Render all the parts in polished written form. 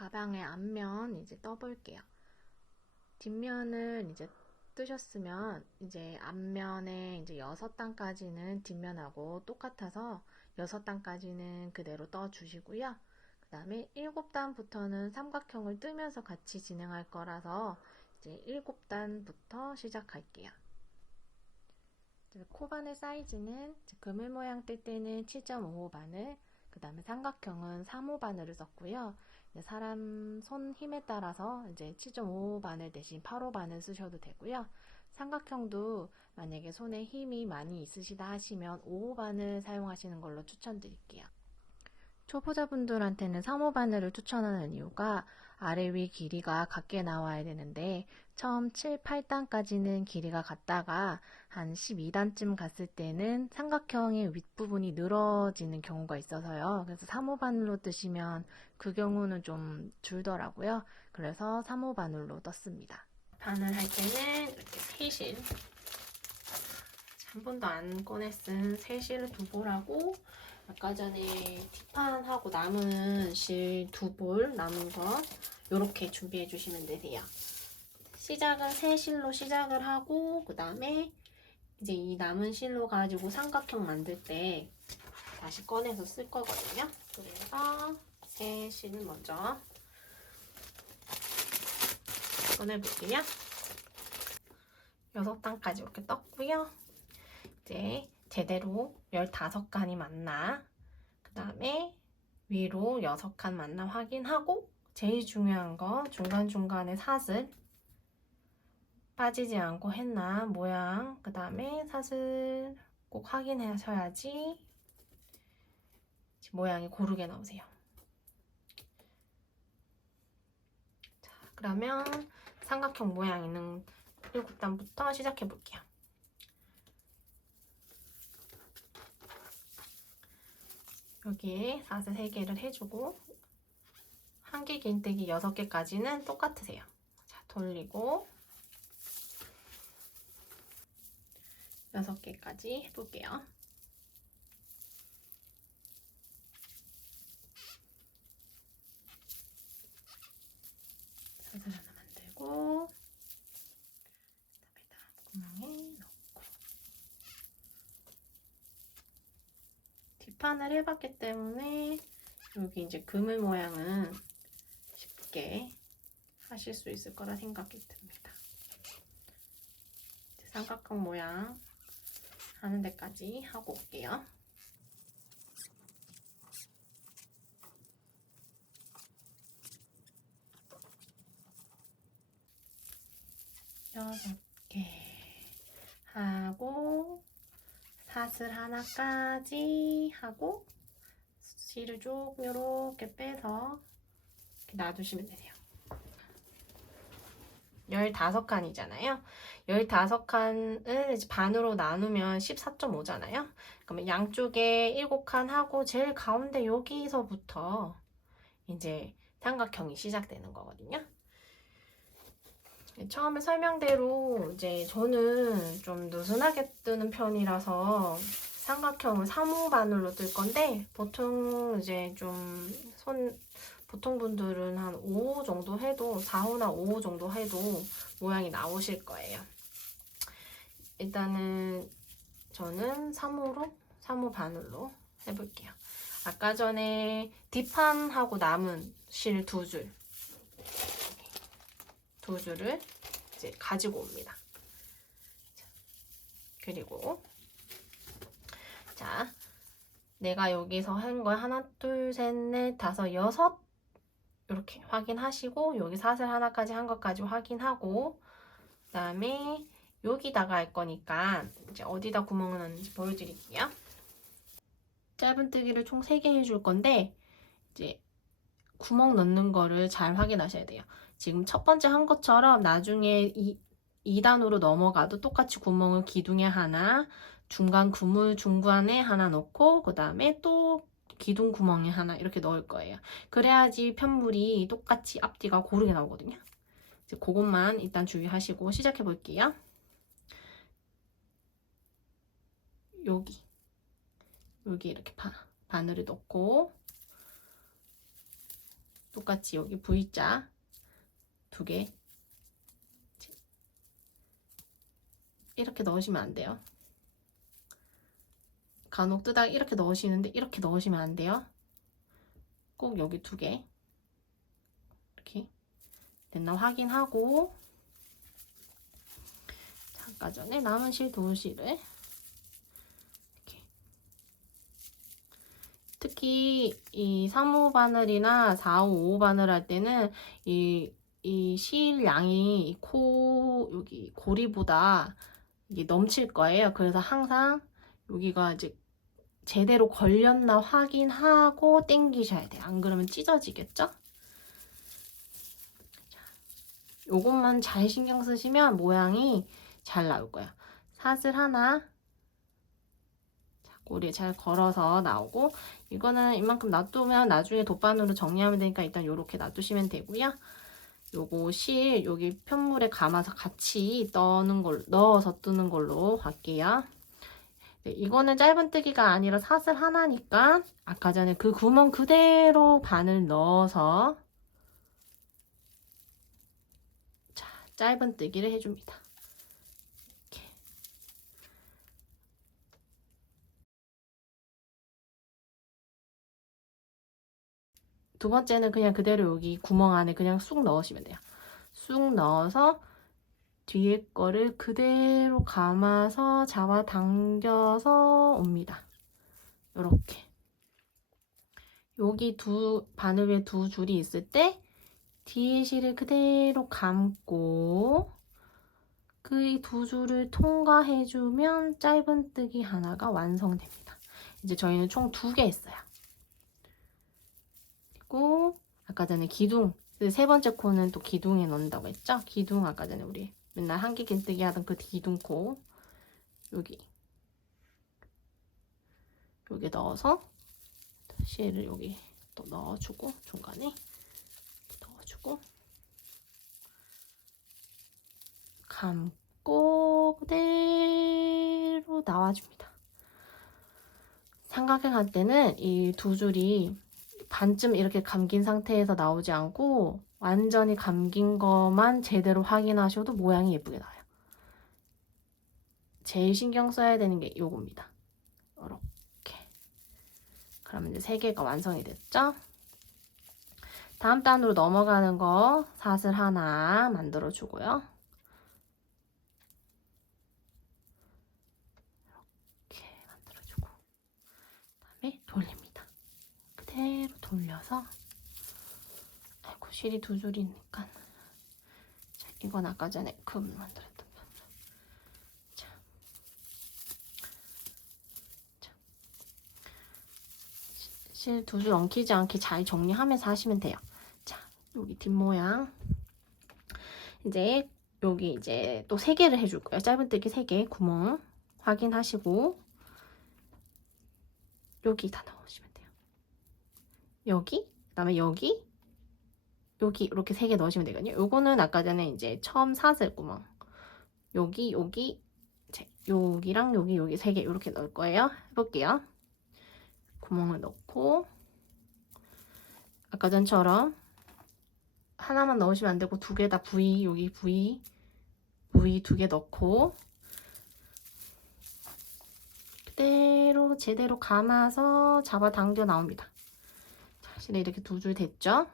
가방의 앞면 이제 떠볼게요. 뒷면을 이제 뜨셨으면 이제 앞면에 이제 6단까지는 뒷면하고 똑같아서 6단까지는 그대로 떠주시고요. 그 다음에 7단부터는 삼각형을 뜨면서 같이 진행할 거라서 이제 7단부터 시작할게요. 코바늘 사이즈는 그물 모양 뜰 때는 7.5호 바늘, 그 다음에 삼각형은 3호 바늘을 썼고요. 사람 손 힘에 따라서 이제 7.5호 바늘 대신 8호 바늘 쓰셔도 되고요. 삼각형도 만약에 손에 힘이 많이 있으시다 하시면 5호 바늘 사용하시는 걸로 추천드릴게요. 초보자분들한테는 3호 바늘을 추천하는 이유가 아래 위 길이가 같게 나와야 되는데 처음 7, 8단까지는 길이가 같다가 한 12단쯤 갔을 때는 삼각형의 윗부분이 늘어지는 경우가 있어서요. 그래서 3호 바늘로 뜨시면 그 경우는 좀 줄더라고요. 그래서 3호 바늘로 떴습니다. 바늘 할 때는 이렇게 새실, 한 번도 안 꺼내 쓴 새실 두 볼하고 아까 전에 뒷판하고 남은 실 두 볼 남은 거 이렇게 준비해 주시면 되세요. 시작은 새 실로 시작을 하고 그 다음에 이제 이 남은 실로 가지고 삼각형 만들 때 다시 꺼내서 쓸 거거든요. 그래서 새 실을 먼저 꺼내볼게요. 6단까지 이렇게 떴고요. 이제 제대로 15칸이 맞나, 그 다음에 위로 6칸 맞나 확인하고 제일 중요한 거 중간중간에 사슬 빠지지 않고 했나 모양, 그 다음에 사슬 꼭 확인하셔야지 모양이 고르게 나오세요. 자, 그러면 삼각형 모양 있는 7단부터 시작해 볼게요. 여기에 사슬 3개를 해주고 한개 긴뜨기 6개까지는 똑같으세요. 자, 돌리고 6개까지 해볼게요. 사슬 하나 만들고 그다음에 구멍에 넣고 뒷판을 해봤기 때문에 여기 이제 그물 모양은 쉽게 하실 수 있을 거라 생각이 듭니다. 삼각형 모양 하는 데까지 하고 올게요. 여섯 개 하고 사슬 하나까지 하고 실을 쭉 이렇게 빼서 이렇게 놔두시면 되세요. 15칸이잖아요. 15칸을 이제 반으로 나누면 14.5잖아요. 그러면 양쪽에 7칸 하고 제일 가운데 여기서부터 이제 삼각형이 시작되는 거거든요. 처음에 설명대로 이제 저는 좀 느슨하게 뜨는 편이라서 삼각형을 3호 바늘로 뜰 건데 보통 이제 좀 보통 분들은 한 5호 정도 해도 4호나 5호 정도 해도 모양이 나오실 거예요. 일단은 저는 3호 바늘로 해볼게요. 아까 전에 뒷판하고 남은 실 두 줄을 이제 가지고 옵니다. 그리고 자, 내가 여기서 한 거 하나, 둘, 셋, 넷, 다섯, 여섯 이렇게 확인하시고 여기 사슬 하나까지 한 것까지 확인하고 그 다음에 여기다가 할 거니까 이제 어디다 구멍을 넣는지 보여드릴게요. 짧은뜨기를 총 3개 해줄 건데 이제 구멍 넣는 거를 잘 확인하셔야 돼요. 지금 첫 번째 한 것처럼 나중에 2단으로 넘어가도 똑같이 구멍을 기둥에 하나, 중간 그물 중간에 하나 넣고 그 다음에 또 기둥 구멍에 하나 이렇게 넣을 거예요. 그래야지 편물이 똑같이 앞뒤가 고르게 나오거든요. 이제 그것만 일단 주의하시고 시작해 볼게요. 여기 이렇게 바늘을 넣고 똑같이 여기 V자 2개 이렇게 넣으시면 안 돼요. 간혹 뜨다가 이렇게 넣으시는데 이렇게 넣으시면 안 돼요. 꼭 여기 2개 이렇게 됐나 확인하고, 아까 전에 남은 실 도실을 이렇게, 특히 이 3호 바늘이나 4호, 5호 바늘 할 때는 이 실 양이 여기 고리보다 이게 넘칠 거예요. 그래서 항상 여기가 이제 제대로 걸렸나 확인하고 당기셔야 돼요. 안 그러면 찢어지겠죠? 요것만 잘 신경 쓰시면 모양이 잘 나올 거예요. 사슬 하나, 꼬리에 잘 걸어서 나오고, 이거는 이만큼 놔두면 나중에 돗바늘로 정리하면 되니까 일단 요렇게 놔두시면 되고요. 요거 실 여기 편물에 감아서 같이 넣어서 뜨는 걸로 할게요. 네, 이거는 짧은뜨기가 아니라 사슬 하나니까 아까 전에 그 구멍 그대로 바늘 넣어서 자, 짧은뜨기를 해줍니다. 이렇게. 두 번째는 그냥 그대로 여기 구멍 안에 그냥 쑥 넣으시면 돼요. 쑥 넣어서 뒤에 거를 그대로 감아서 잡아당겨서 옵니다. 요렇게. 여기 바늘 위에 2줄이 있을 때 뒤에 실을 그대로 감고 그 2줄을 통과해주면 짧은뜨기 하나가 완성됩니다. 이제 저희는 총 2개 했어요. 그리고 아까 전에 기둥, 세 번째 코는 또 기둥에 넣는다고 했죠? 기둥 아까 전에 우리 맨날 한길 길뜨기 하던 그 기둥코 여기 넣어서 실을 여기 또 넣어주고 중간에 넣어주고 감고 그대로 나와줍니다. 삼각형 할 때는 이 2줄이 반쯤 이렇게 감긴 상태에서 나오지 않고 완전히 감긴 것만 제대로 확인하셔도 모양이 예쁘게 나와요. 제일 신경 써야 되는 게 요겁니다. 이렇게. 그러면 이제 3개가 완성이 됐죠? 다음 단으로 넘어가는 거 사슬 하나 만들어 주고요. 이렇게 만들어 주고 그다음에 돌립니다. 그대로 돌려서, 아이고 실이 2줄이니까, 자, 이건 아까 전에 만들었던 거. 자, 실 2줄 엉키지 않게 잘 정리하면서 하시면 돼요. 자, 여기 뒷모양 이제 여기 이제 또 3개를 해줄 거예요. 짧은뜨기 3개 구멍 확인하시고 여기 다 넣으시면 돼요. 여기, 그다음에 여기 이렇게 3개 넣으시면 되거든요. 요거는 아까 전에 이제 처음 사슬 구멍 여기 여기랑 여기 3개 이렇게 넣을 거예요. 해볼게요. 구멍을 넣고 아까 전처럼 하나만 넣으시면 안 되고 2개 다 여기 V 2개 넣고 그대로 제대로 감아서 잡아당겨 나옵니다. 자, 실에 이렇게 2줄 됐죠?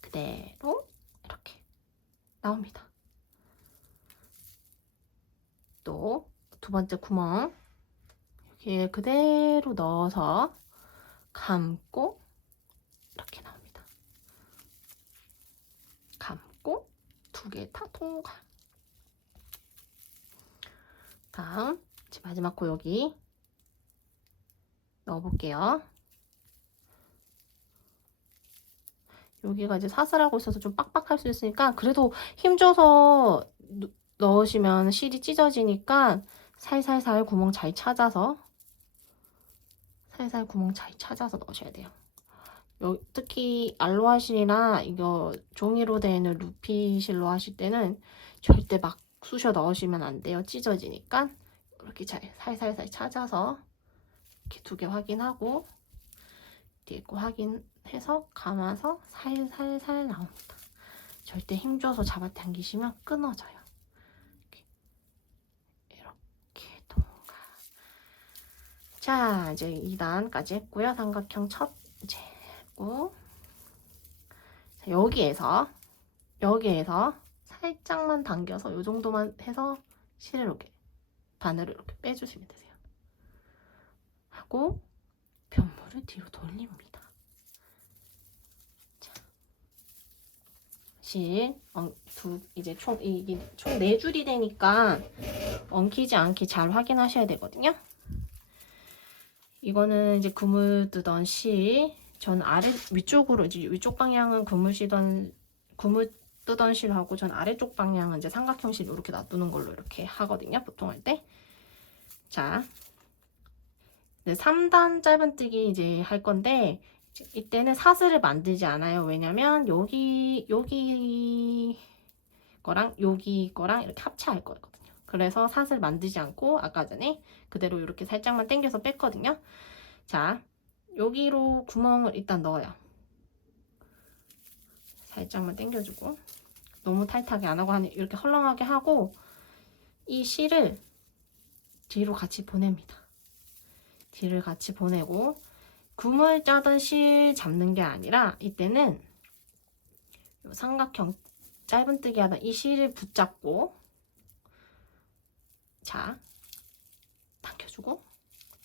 그대로 이렇게 나옵니다. 또 2번째 구멍 여기에 그대로 넣어서 감고 이렇게 나옵니다. 감고 2개 다 통과. 다음 이제 마지막 코 여기 넣어볼게요. 여기가 이제 사슬하고 있어서 좀 빡빡할 수 있으니까 그래도 힘줘서 넣으시면 실이 찢어지니까 살살살 구멍 잘 찾아서 넣으셔야 돼요. 특히 알로하 실이나 이거 종이로 되어 있는 루피 실로 하실 때는 절대 막 쑤셔 넣으시면 안 돼요. 찢어지니까 이렇게 잘 살살살 찾아서 이렇게 2개 확인하고 뒤에 거 해서 감아서 살살살 나옵니다. 절대 힘줘서 잡아당기시면 끊어져요. 이렇게 통과. 자, 이제 2단까지 했고요. 삼각형 첫 이제 했고, 자, 여기에서 살짝만 당겨서 이 정도만 해서 실을 이렇게 바늘을 이렇게 빼주시면 되세요. 하고 변물을 뒤로 돌립니다. 자, 실 이제 이게 총 4줄이 되니까 엉키지 않게 잘 확인하셔야 되거든요. 이거는 이제 그물 뜨던 실, 전 위쪽으로 이제 위쪽 방향은 그물 뜨던 실하고 전 아래쪽 방향은 이제 삼각형 실 이렇게 놔두는 걸로 이렇게 하거든요. 보통 할 때. 자, 3단 짧은뜨기 이제 할 건데 이때는 사슬을 만들지 않아요. 왜냐면 여기 거랑 여기 거랑 이렇게 합체할 거거든요. 그래서 사슬 만들지 않고 아까 전에 그대로 이렇게 살짝만 당겨서 뺐거든요. 자, 여기로 구멍을 일단 넣어요. 살짝만 당겨주고, 너무 타이트하게 안 하고 이렇게 헐렁하게 하고 이 실을 뒤로 같이 보냅니다. 뒤를 같이 보내고 그물 짜던 실 잡는 게 아니라 이때는 삼각형 짧은뜨기 하던 이 실을 붙잡고, 자, 당겨주고,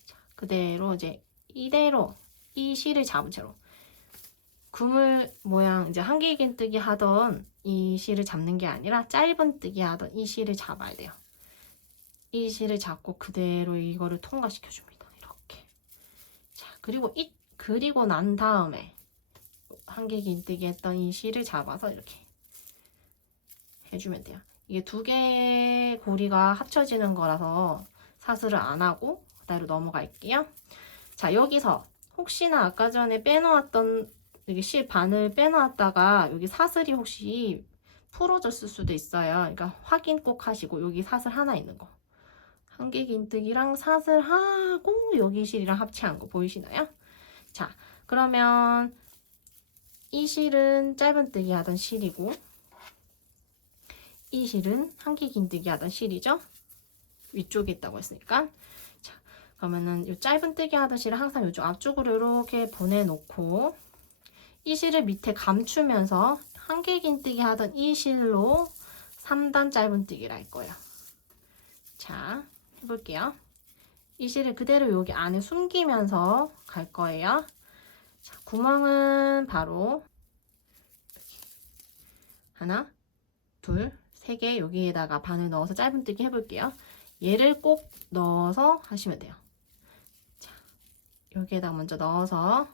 자, 그대로 이제 이대로 이 실을 잡은 채로 그물 모양 이제 한길긴뜨기 하던 이 실을 잡는 게 아니라 짧은뜨기 하던 이 실을 잡아야 돼요. 이 실을 잡고 그대로 이거를 통과시켜 줍니다. 이렇게. 자, 그리고 난 다음에 한길긴뜨기 했던 이 실을 잡아서 이렇게 해주면 돼요. 이게 2개의 고리가 합쳐지는 거라서 사슬을 안 하고 그대로 넘어갈게요. 자, 여기서 혹시나 아까 전에 빼놓았던 여기 실 바늘 빼놓았다가 여기 사슬이 혹시 풀어졌을 수도 있어요. 그러니까 확인 꼭 하시고, 여기 사슬 하나 있는 거, 한길긴뜨기랑 사슬하고 여기 실이랑 합체한 거 보이시나요? 자, 그러면 이 실은 짧은뜨기 하던 실이고 이 실은 한길긴뜨기 하던 실이죠. 위쪽에 있다고 했으니까. 자, 그러면은 이 짧은뜨기 하던 실을 항상 이쪽 앞쪽으로 이렇게 보내놓고 이 실을 밑에 감추면서 한길긴뜨기 하던 이 실로 3단 짧은뜨기를 할 거예요. 자, 해볼게요. 이 실을 그대로 여기 안에 숨기면서 갈 거예요. 자, 구멍은 바로 하나, 둘, 3개 여기에다가 바늘 넣어서 짧은뜨기 해볼게요. 얘를 꼭 넣어서 하시면 돼요. 자, 여기에다 먼저 넣어서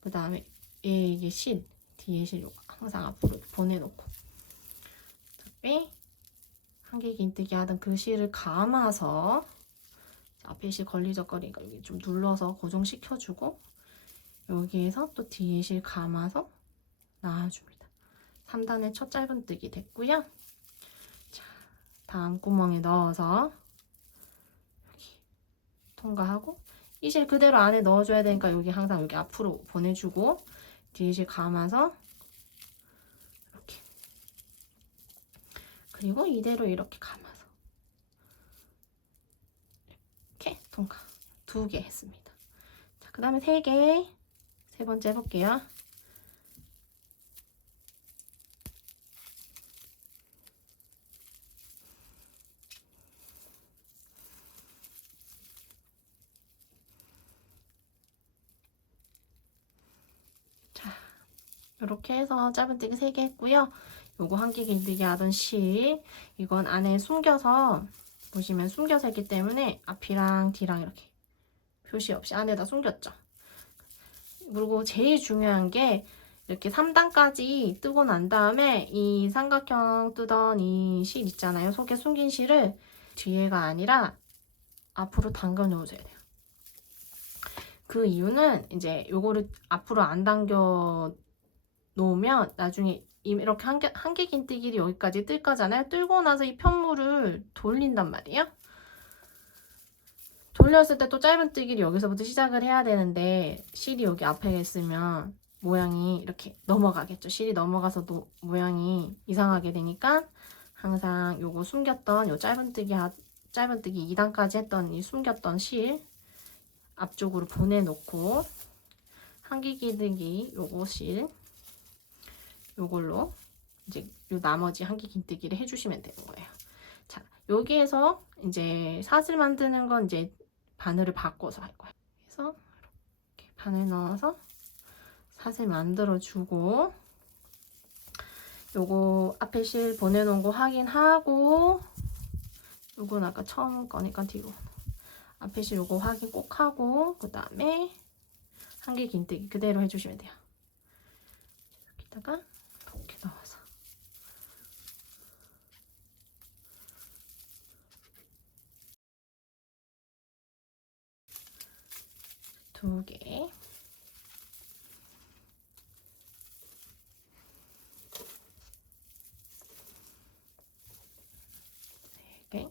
그 다음에 이게 실, 뒤에 실 항상 앞으로 보내놓고 그다음에 한길긴뜨기 하던 그 실을 감아서 앞에 실 걸리적거리니까 여기 좀 눌러서 고정시켜주고 여기에서 또 뒤에 실 감아서 나와줍니다. 3단의 첫 짧은뜨기 됐고요. 자, 다음 구멍에 넣어서 여기 통과하고 이 실 그대로 안에 넣어줘야 되니까 여기 항상 여기 앞으로 보내주고 뒤에 실 감아서 이렇게, 그리고 이대로 이렇게 감아서 이렇게 통과. 2개 했습니다. 자, 그 다음에 3개, 세 번째 해볼게요. 이렇게 해서 짧은뜨기 3개 했고요. 요거 한길긴뜨기 하던 실, 이건 안에 숨겨서, 보시면 숨겨서 했기 때문에 앞이랑 뒤랑 이렇게 표시 없이 안에다 숨겼죠. 그리고 제일 중요한 게 이렇게 3단까지 뜨고 난 다음에 이 삼각형 뜨던 이 실 있잖아요. 속에 숨긴 실을 뒤에가 아니라 앞으로 당겨 넣어줘야 돼요. 그 이유는 이제 요거를 앞으로 안 당겨 놓으면 나중에 이렇게 한길긴뜨기를 여기까지 뜰 거잖아요. 뜰고 나서 이 편물을 돌린단 말이에요. 돌렸을 때 또 짧은뜨기를 여기서부터 시작을 해야 되는데 실이 여기 앞에 있으면 모양이 이렇게 넘어가겠죠. 실이 넘어가서 모양이 이상하게 되니까 항상 요거 숨겼던 요 짧은뜨기 2단까지 했던 이 숨겼던 실 앞쪽으로 보내놓고 한길긴뜨기 요거 실 요걸로 이제 요 나머지 한길긴뜨기를 해주시면 되는 거예요. 자, 여기에서 이제 사슬 만드는 건 이제 바늘을 바꿔서 할 거예요. 그래서 이렇게 바늘 넣어서 사슬 만들어 주고 요거 앞에 실 보내놓은 거 확인하고 요건 아까 처음 거니까 뒤로 앞에 실 요거 확인 꼭 하고 그 다음에 한길긴뜨기 그대로 해주시면 돼요. 여기다가 이렇게 넣어서 두 개, 세 개,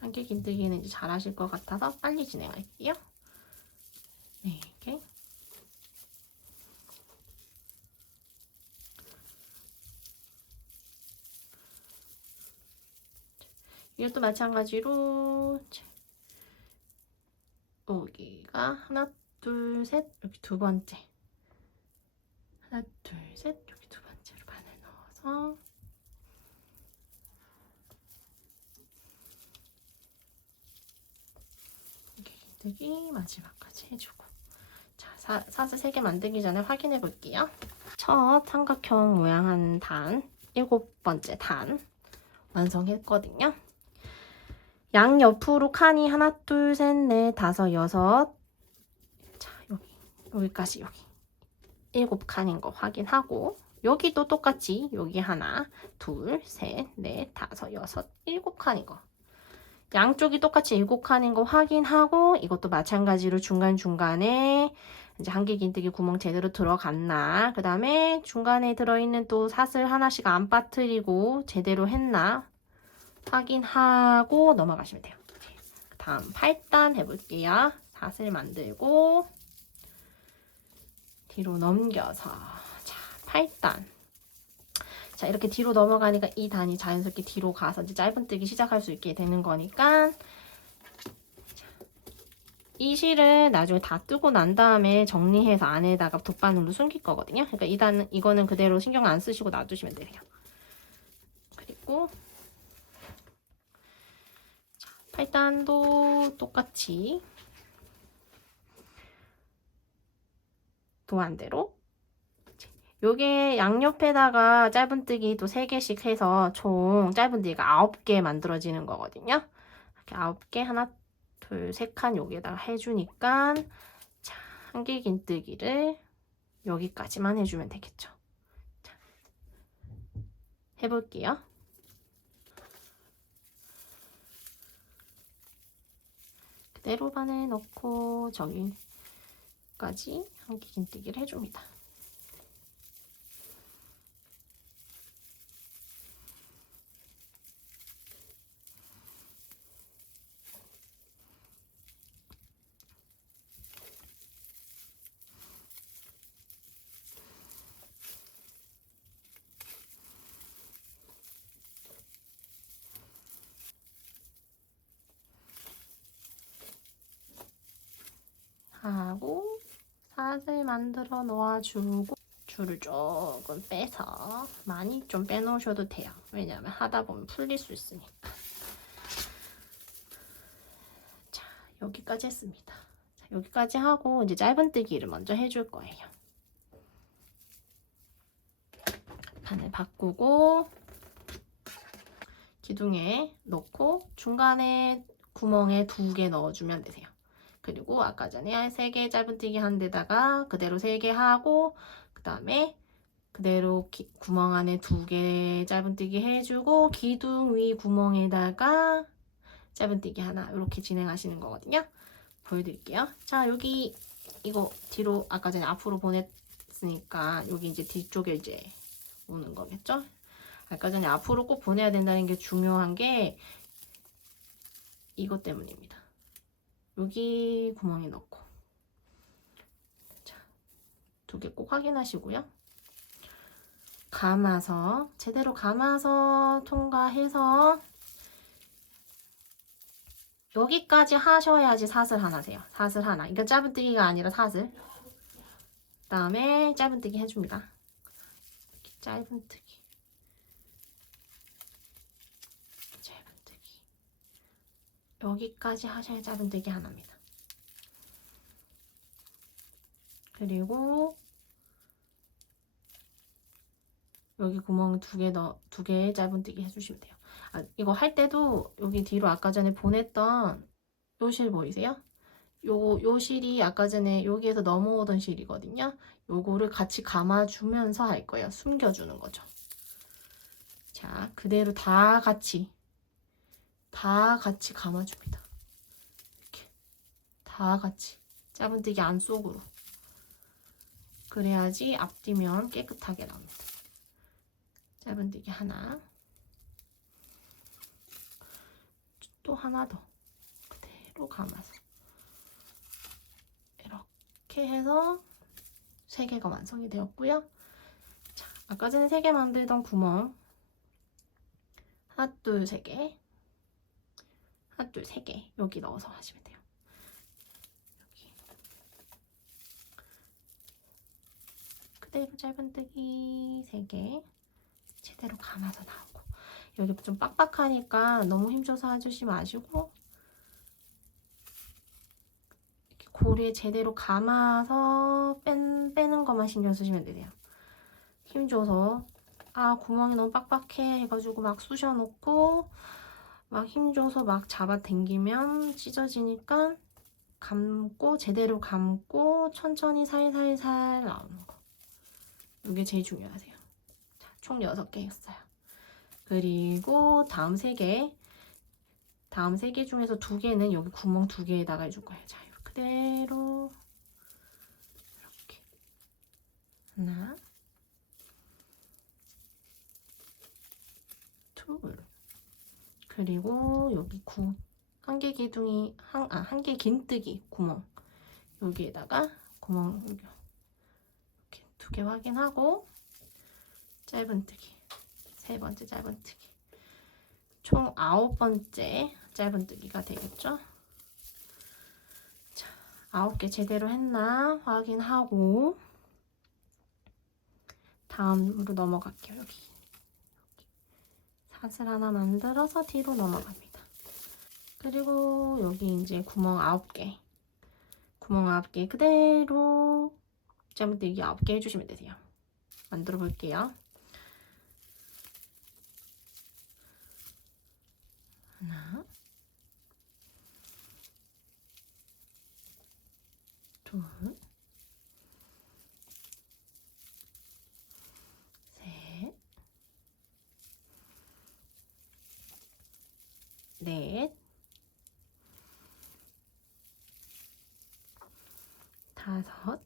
한길긴뜨기는 이제 잘 하실 것 같아서 빨리 진행할게요. 네 개, 이것도 마찬가지로 여기가 하나 둘 셋 여기 두 번째 하나 둘 셋 여기 두 번째로 바늘 넣어서 긴뜨기 마지막까지 해주고 자 사슬 3개 만들기 전에 확인해 볼게요. 첫 삼각형 모양 한 단 7번째 단 완성했거든요. 양 옆으로 칸이 하나 둘 셋 넷 다섯 여섯 자 여기까지 여기 7칸인 거 확인하고 여기도 똑같이 여기 하나 둘 셋 넷 다섯 여섯 7칸인 거 양쪽이 똑같이 7칸인 거 확인하고 이것도 마찬가지로 중간중간에 이제 한길긴뜨기 구멍 제대로 들어갔나 그 다음에 중간에 들어있는 또 사슬 하나씩 안 빠뜨리고 제대로 했나 확인하고 넘어가시면 돼요. 다음 8단 해볼게요. 사슬 만들고 뒤로 넘겨서 자 8단 자 이렇게 뒤로 넘어가니까 이 단이 자연스럽게 뒤로 가서 이제 짧은뜨기 시작할 수 있게 되는 거니까 이 실은 나중에 다 뜨고 난 다음에 정리해서 안에다가 돗바늘로 숨길 거거든요. 그러니까 이거는 그대로 신경 안 쓰시고 놔두시면 돼요. 그리고 8단도 똑같이 도안대로 요게 양옆에다가 짧은뜨기 또 3개씩 해서 총 짧은뜨기가 9개 만들어지는 거거든요. 이렇게 9개 하나 둘 3칸 여기에다가 해주니까 자 한길긴뜨기를 여기까지만 해주면 되겠죠. 자, 해볼게요. 그대로 바늘 넣고 저기까지 한길긴뜨기를 해줍니다. 하고 사슬 만들어 놓아주고 줄을 조금 빼서 많이 좀 빼놓으셔도 돼요. 왜냐하면 하다 보면 풀릴 수 있으니까. 자 여기까지 했습니다. 자, 여기까지 하고 이제 짧은뜨기를 먼저 해줄 거예요. 바늘 바꾸고 기둥에 넣고 중간에 구멍에 2개 넣어주면 되세요. 그리고 아까 전에 3개 짧은뜨기 한 데다가 그대로 3개 하고 그 다음에 그대로 구멍 안에 2개 짧은뜨기 해주고 기둥 위 구멍에다가 짧은뜨기 하나 이렇게 진행하시는 거거든요. 보여드릴게요. 자 여기 이거 뒤로 아까 전에 앞으로 왔으니까 여기 이제 뒤쪽에 이제 오는 거겠죠? 아까 전에 앞으로 꼭 보내야 된다는 게 중요한 게 이것 때문입니다. 여기 구멍에 넣고 자, 2개 꼭 확인하시고요. 감아서 제대로 감아서 통과해서 여기까지 하셔야지 사슬 하나 돼요. 사슬 하나. 이건 짧은뜨기가 아니라 사슬. 그다음에 짧은뜨기 해줍니다. 이렇게 짧은뜨기. 짧은뜨기. 여기까지 하셔야 짧은뜨기 하나입니다. 그리고 여기 구멍 2개 짧은뜨기 해주시면 돼요. 아, 이거 할 때도 여기 뒤로 아까 전에 보냈던 요 실 보이세요? 요 실이 아까 전에 여기에서 넘어오던 실이거든요. 요거를 같이 감아주면서 할 거예요. 숨겨주는 거죠. 자, 그대로 다 같이 감아줍니다. 이렇게 다 같이 짧은뜨기 안쪽으로. 그래야지 앞뒤면 깨끗하게 나옵니다. 짧은뜨기 하나, 또 하나 더 그대로 감아서 이렇게 해서 3개가 완성이 되었고요. 자, 아까 전에 3개 만들던 구멍 하나, 둘, 3개 하나, 둘, 3개 여기 넣어서 하시면 돼요. 여기 그대로 짧은뜨기 3개 제대로 감아서 나오고 여기 좀 빡빡하니까 너무 힘줘서 해주지 마시고 이렇게 고리에 제대로 감아서 빼는 것만 신경 쓰시면 되세요. 힘줘서 구멍이 너무 빡빡해 해가지고 막 쑤셔놓고 막 힘줘서 막 잡아 당기면 찢어지니까 감고 제대로 감고 천천히 살살살 나오는 거 이게 제일 중요하세요. 자, 총 6개 했어요. 그리고 다음 3개 중에서 2개는 여기 구멍 2개에다가 해줄 거예요. 자, 그대로 이렇게 하나, 둘, 그리고 여기 한 개 기둥이 한 개 긴뜨기 구멍 여기에다가 구멍 이렇게 2개 확인하고 짧은뜨기 3번째 짧은뜨기 총 9번째 짧은뜨기가 되겠죠. 자, 9개 제대로 했나 확인하고 다음으로 넘어갈게요. 여기 사슬 하나 만들어서 뒤로 넘어갑니다. 그리고 여기 이제 구멍 9개 그대로 짧은뜨기 9개 해주시면 되세요. 만들어 볼게요. 하나, 둘, 셋, 넷, 다섯,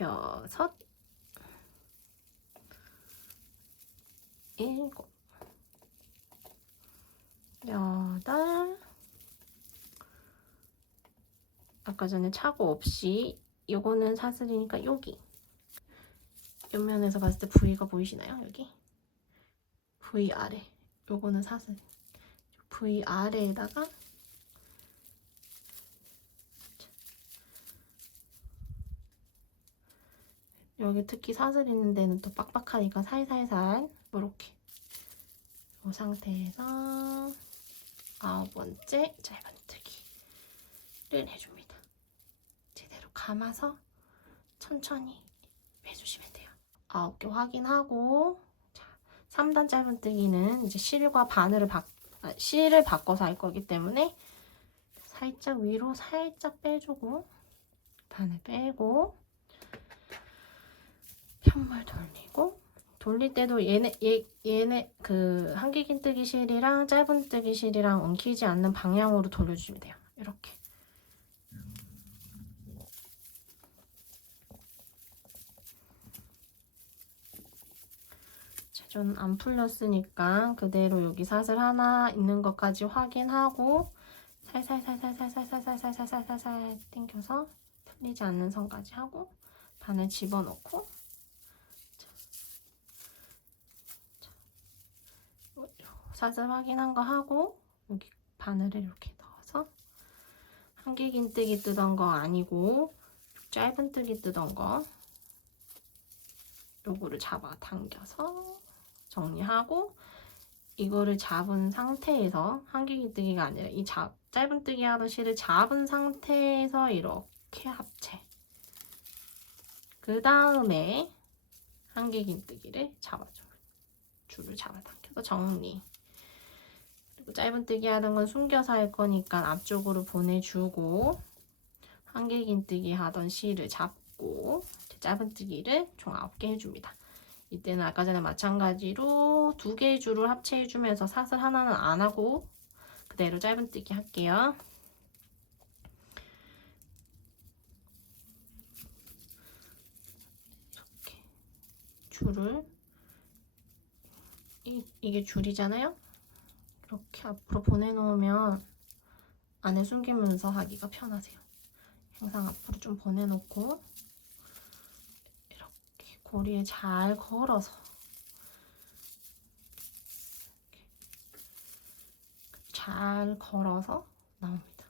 여섯, 일곱, 여덟, 아까 전에 착오 없이 요거는 사슬이니까 여기 옆면에서 봤을 때 V가 보이시나요? 여기 V 아래 요거는 사슬 V 아래에다가 여기 특히 사슬 있는 데는 또 빡빡하니까 살살살 이렇게 이 상태에서 9번째 짧은뜨기를 해줍니다. 제대로 감아서 천천히 해주시면 돼요. 9개 확인하고 자, 3단 짧은뜨기는 이제 실을 바꿔서 할 거기 때문에 살짝 위로 살짝 빼주고 바늘 빼고 편물 돌리고 돌릴 때도 얘네 그 한길 긴뜨기 실이랑 짧은뜨기 실이랑 엉키지 않는 방향으로 돌려주시면 돼요. 이렇게 좀 안 풀렸으니까 그대로 여기 사슬 하나 있는 것까지 확인하고 살살살살살살살살살살살 당겨서 풀리지 않는 선까지 하고 바늘 집어넣고 사슬 확인한 거 하고 여기 바늘을 이렇게 넣어서 한길긴뜨기 뜨던 거 아니고 짧은뜨기 뜨던 거 요거를 잡아 당겨서 정리하고 이거를 잡은 상태에서 한길긴뜨기가 아니라 이 짧은뜨기 하던 실을 잡은 상태에서 이렇게 합체. 그 다음에 한길긴뜨기를 잡아줘. 줄을 잡아당겨서 정리. 그리고 짧은뜨기 하던 건 숨겨서 할 거니까 앞쪽으로 보내주고 한길긴뜨기 하던 실을 잡고 짧은뜨기를 총 9개 해줍니다. 이때는 아까 전에 마찬가지로 2개의 줄을 합체해주면서 사슬 하나는 안 하고 그대로 짧은뜨기 할게요. 이렇게 줄을 이게 줄이잖아요. 이렇게 앞으로 보내놓으면 안에 숨기면서 하기가 편하세요. 항상 앞으로 좀 보내놓고 이렇게 고리에 잘 걸어서 잘 걸어서 나옵니다.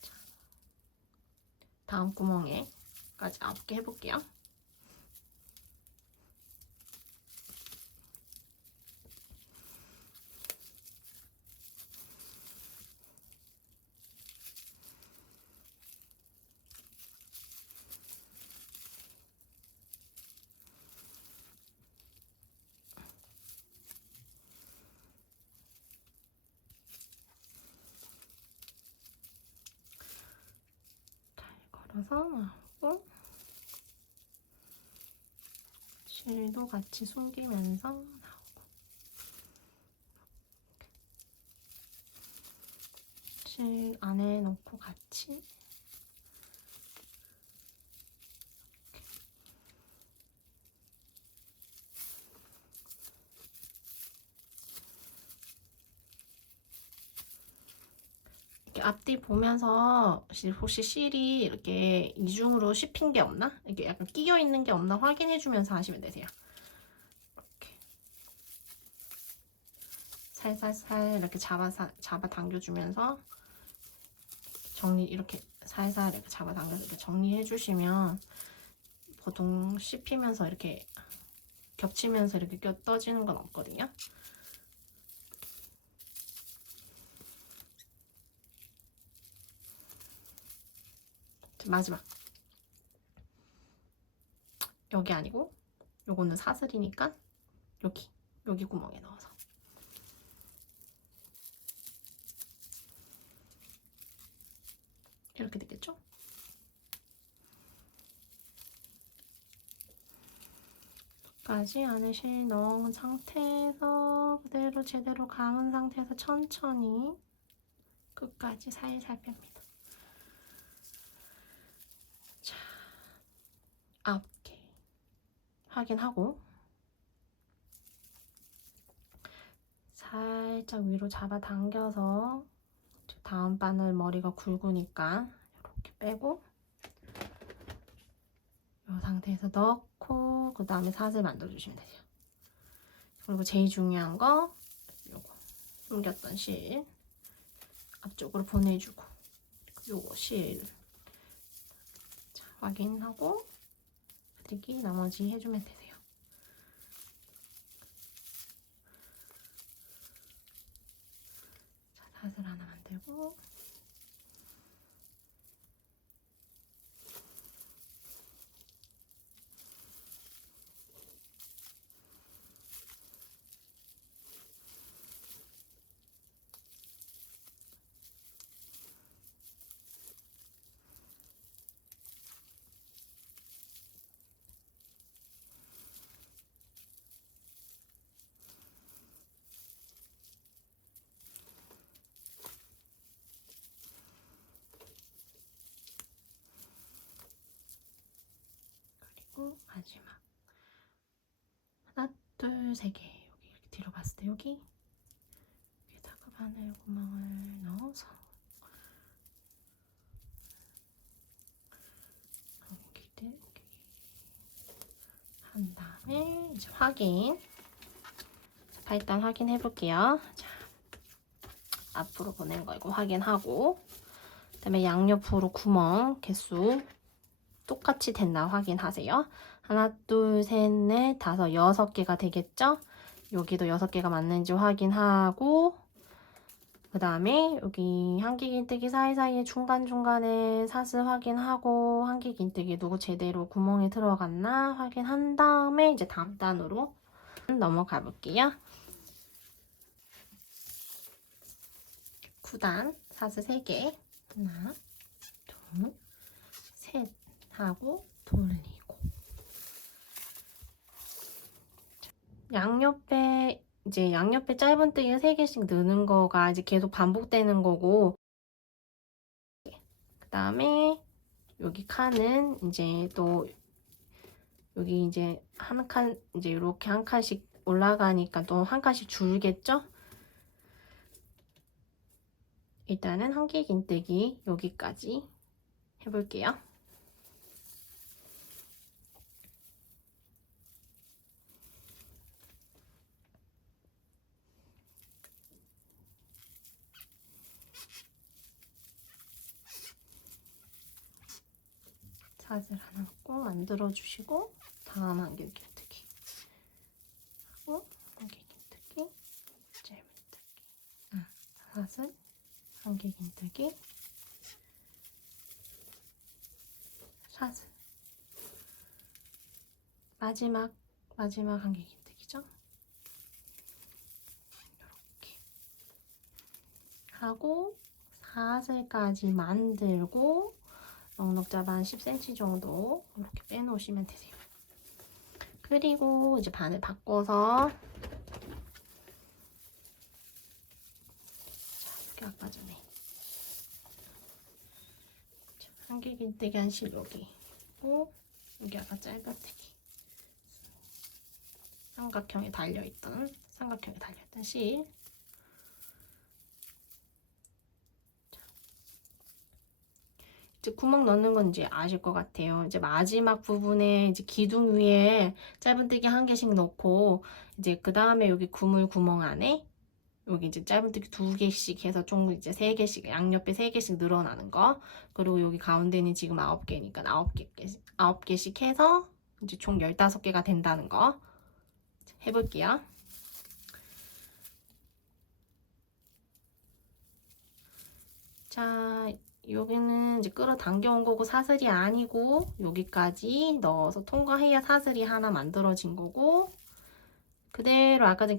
자, 다음 구멍에까지 9개 해볼게요. 걸어서 나오고 실도 같이 숨기면서 나오고 실 안에 넣고 같이 이렇게 앞뒤 보면서 혹시 실이 이렇게 이중으로 씹힌 게 없나? 이렇게 약간 끼어 있는 게 없나 확인해주면서 하시면 되세요. 이렇게 살살살 이렇게 잡아 당겨주면서 이렇게 살살 이렇게 잡아 당겨서 이렇게 정리해주시면 보통 씹히면서 이렇게 겹치면서 이렇게 떠지는 건 없거든요. 마지막 여기 아니고 요거는 사슬이니까 여기 구멍에 넣어서 이렇게 되겠죠? 끝까지 안에 실 넣은 상태에서 그대로 제대로 감은 상태에서 천천히 끝까지 살살 뺍니다. 자, 9개 확인하고 살짝 위로 잡아당겨서 다음 바늘 머리가 굵으니까 이렇게 빼고 이 상태에서 넣고 그 다음에 사슬 만들어주시면 돼요. 그리고 제일 중요한 거 요거 숨겼던 실 앞쪽으로 보내주고 요거 실 자, 확인하고 그리기 나머지 해주면 되세요. 자, 사슬 하나 만들고 그리고 마지막 둘, 세 개. 여기 이렇게 뒤로 봤을 때 여기다가 바늘 구멍을 넣어서 여기를 한 다음에 이제 확인. 자, 일단 확인해 볼게요. 자, 앞으로 보낸 거 이거 확인하고, 그다음에 양옆으로 구멍 개수 똑같이 됐나 확인하세요. 하나, 둘, 셋, 넷, 다섯, 6개가 되겠죠? 여기도 6개가 맞는지 확인하고, 그 다음에 여기 한길긴뜨기 사이사이에 중간중간에 사슬 확인하고, 한길긴뜨기도 제대로 구멍에 들어갔나 확인한 다음에 이제 다음 단으로 넘어가 볼게요. 9단 사슬 3개, 하나, 둘, 셋 하고 돌리고, 양옆에 짧은뜨기 3개씩 넣는 거가 이제 계속 반복되는 거고, 그 다음에 여기 칸은 이제 또 여기 이제 한 칸, 이제 이렇게 한 칸씩 올라가니까 또 한 칸씩 줄겠죠? 일단은 한길긴뜨기 여기까지 해볼게요. 사슬 하나 꼭 만들어 주시고, 다음 한길긴뜨기 하고, 한길긴뜨기, 짧은뜨기, 사슬, 한길긴뜨기, 사슬, 마지막 한길긴뜨기죠. 이렇게 하고 사슬까지 만들고, 넉넉잡아 한 10cm 정도 이렇게 빼놓으시면 되세요. 그리고 이제 바늘 바꿔서, 자, 여기 아까 전에 한길긴뜨기 한 실 여기 있고, 여기 아까 짧은뜨기 삼각형에 달려있던 실, 이제 구멍 넣는 건 이제 아실 것 같아요. 이제 마지막 부분에 이제 기둥 위에 짧은뜨기 1개씩 넣고, 이제 그 다음에 여기 그물 구멍 안에 여기 이제 짧은뜨기 2개씩 해서 총 이제 3개씩, 양옆에 3개씩 늘어나는 거. 그리고 여기 가운데는 지금 9개니까 9개씩 해서 이제 총 15개가 된다는 거 해볼게요. 자, 여기는 이제 끌어당겨 온 거고 사슬이 아니고, 여기까지 넣어서 통과해야 사슬이 하나 만들어진 거고, 그대로 아까 전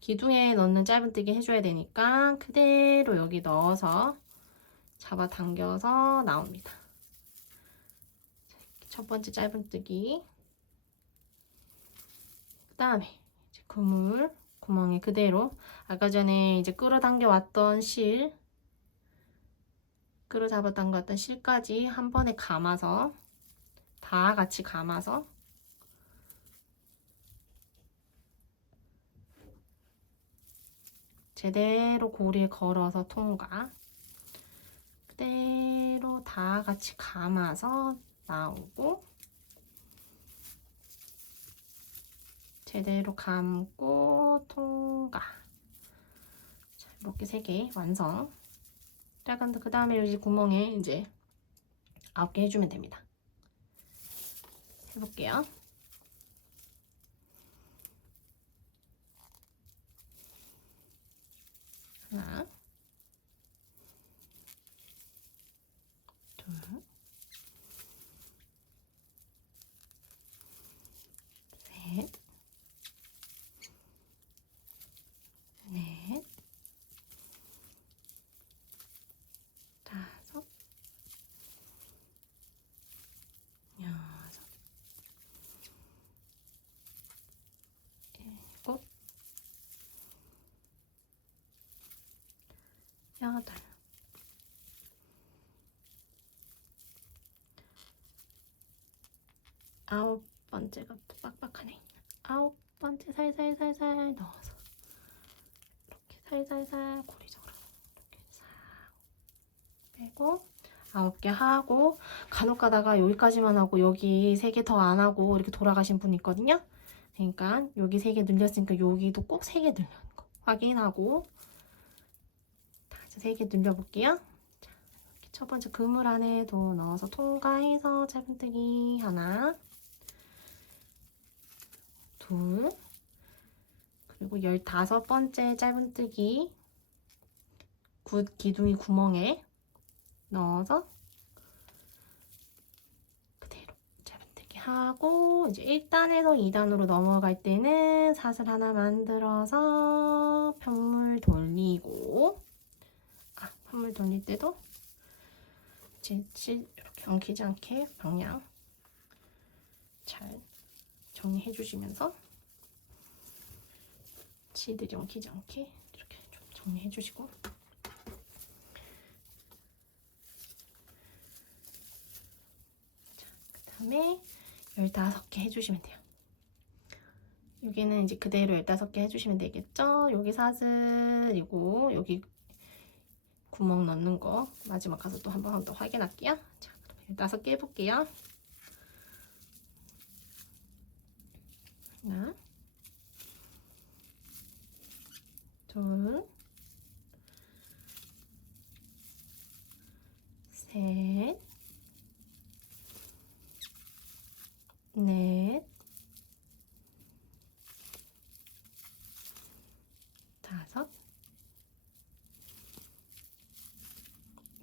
기둥에 넣는 짧은뜨기 해줘야 되니까 그대로 여기 넣어서 잡아당겨서 나옵니다. 첫 번째 짧은뜨기, 그 다음에 이제 그물 구멍에 그대로 아까 전에 이제 끌어당겨 왔던 끌어 당겼던 실까지 한 번에 감아서, 다 같이 감아서 제대로 고리에 걸어서 통과, 그대로 다 같이 감아서 나오고, 제대로 감고 통과. 자, 이렇게 3개 완성. 그 다음에 여기 구멍에 이제 9개 해주면 됩니다. 해볼게요. 하나, 둘, 셋, 넷, 다섯, 여섯, 일곱, 여덟, 9번째가 또 빡빡하네. 9번째 살살살살 넣어서 이렇게 살살살 고리적으로 이렇게 싹 빼고 9개 하고, 간혹 가다가 여기까지만 하고 여기 3개 더 안 하고 이렇게 돌아가신 분 있거든요. 그러니까 여기 3개 늘렸으니까 여기도 꼭 3개 늘리는 거 확인하고 다시 3개 늘려볼게요. 자, 이렇게 첫 번째 그물 안에도 넣어서 통과해서 짧은뜨기 하나, 둘, 그리고 15번째 짧은뜨기 기둥이 구멍에 넣어서 그대로 짧은뜨기 하고, 이제 1단에서 2단으로 넘어갈 때는 사슬 하나 만들어서 편물 돌리고, 편물 돌릴 때도 이제 이렇게 엉키지 않게 방향 잘 정리해 주시면서 치들이 엉키지 않게 이렇게 좀 정리해 주시고, 그 다음에 15개 해주시면 돼요. 여기는 이제 그대로 15개 해주시면 되겠죠? 여기 사슬이고 여기 구멍 넣는 거 마지막 가서 또 한 번 더 확인할게요. 자, 그럼 15개 해볼게요. 하나, 둘, 셋, 넷, 다섯,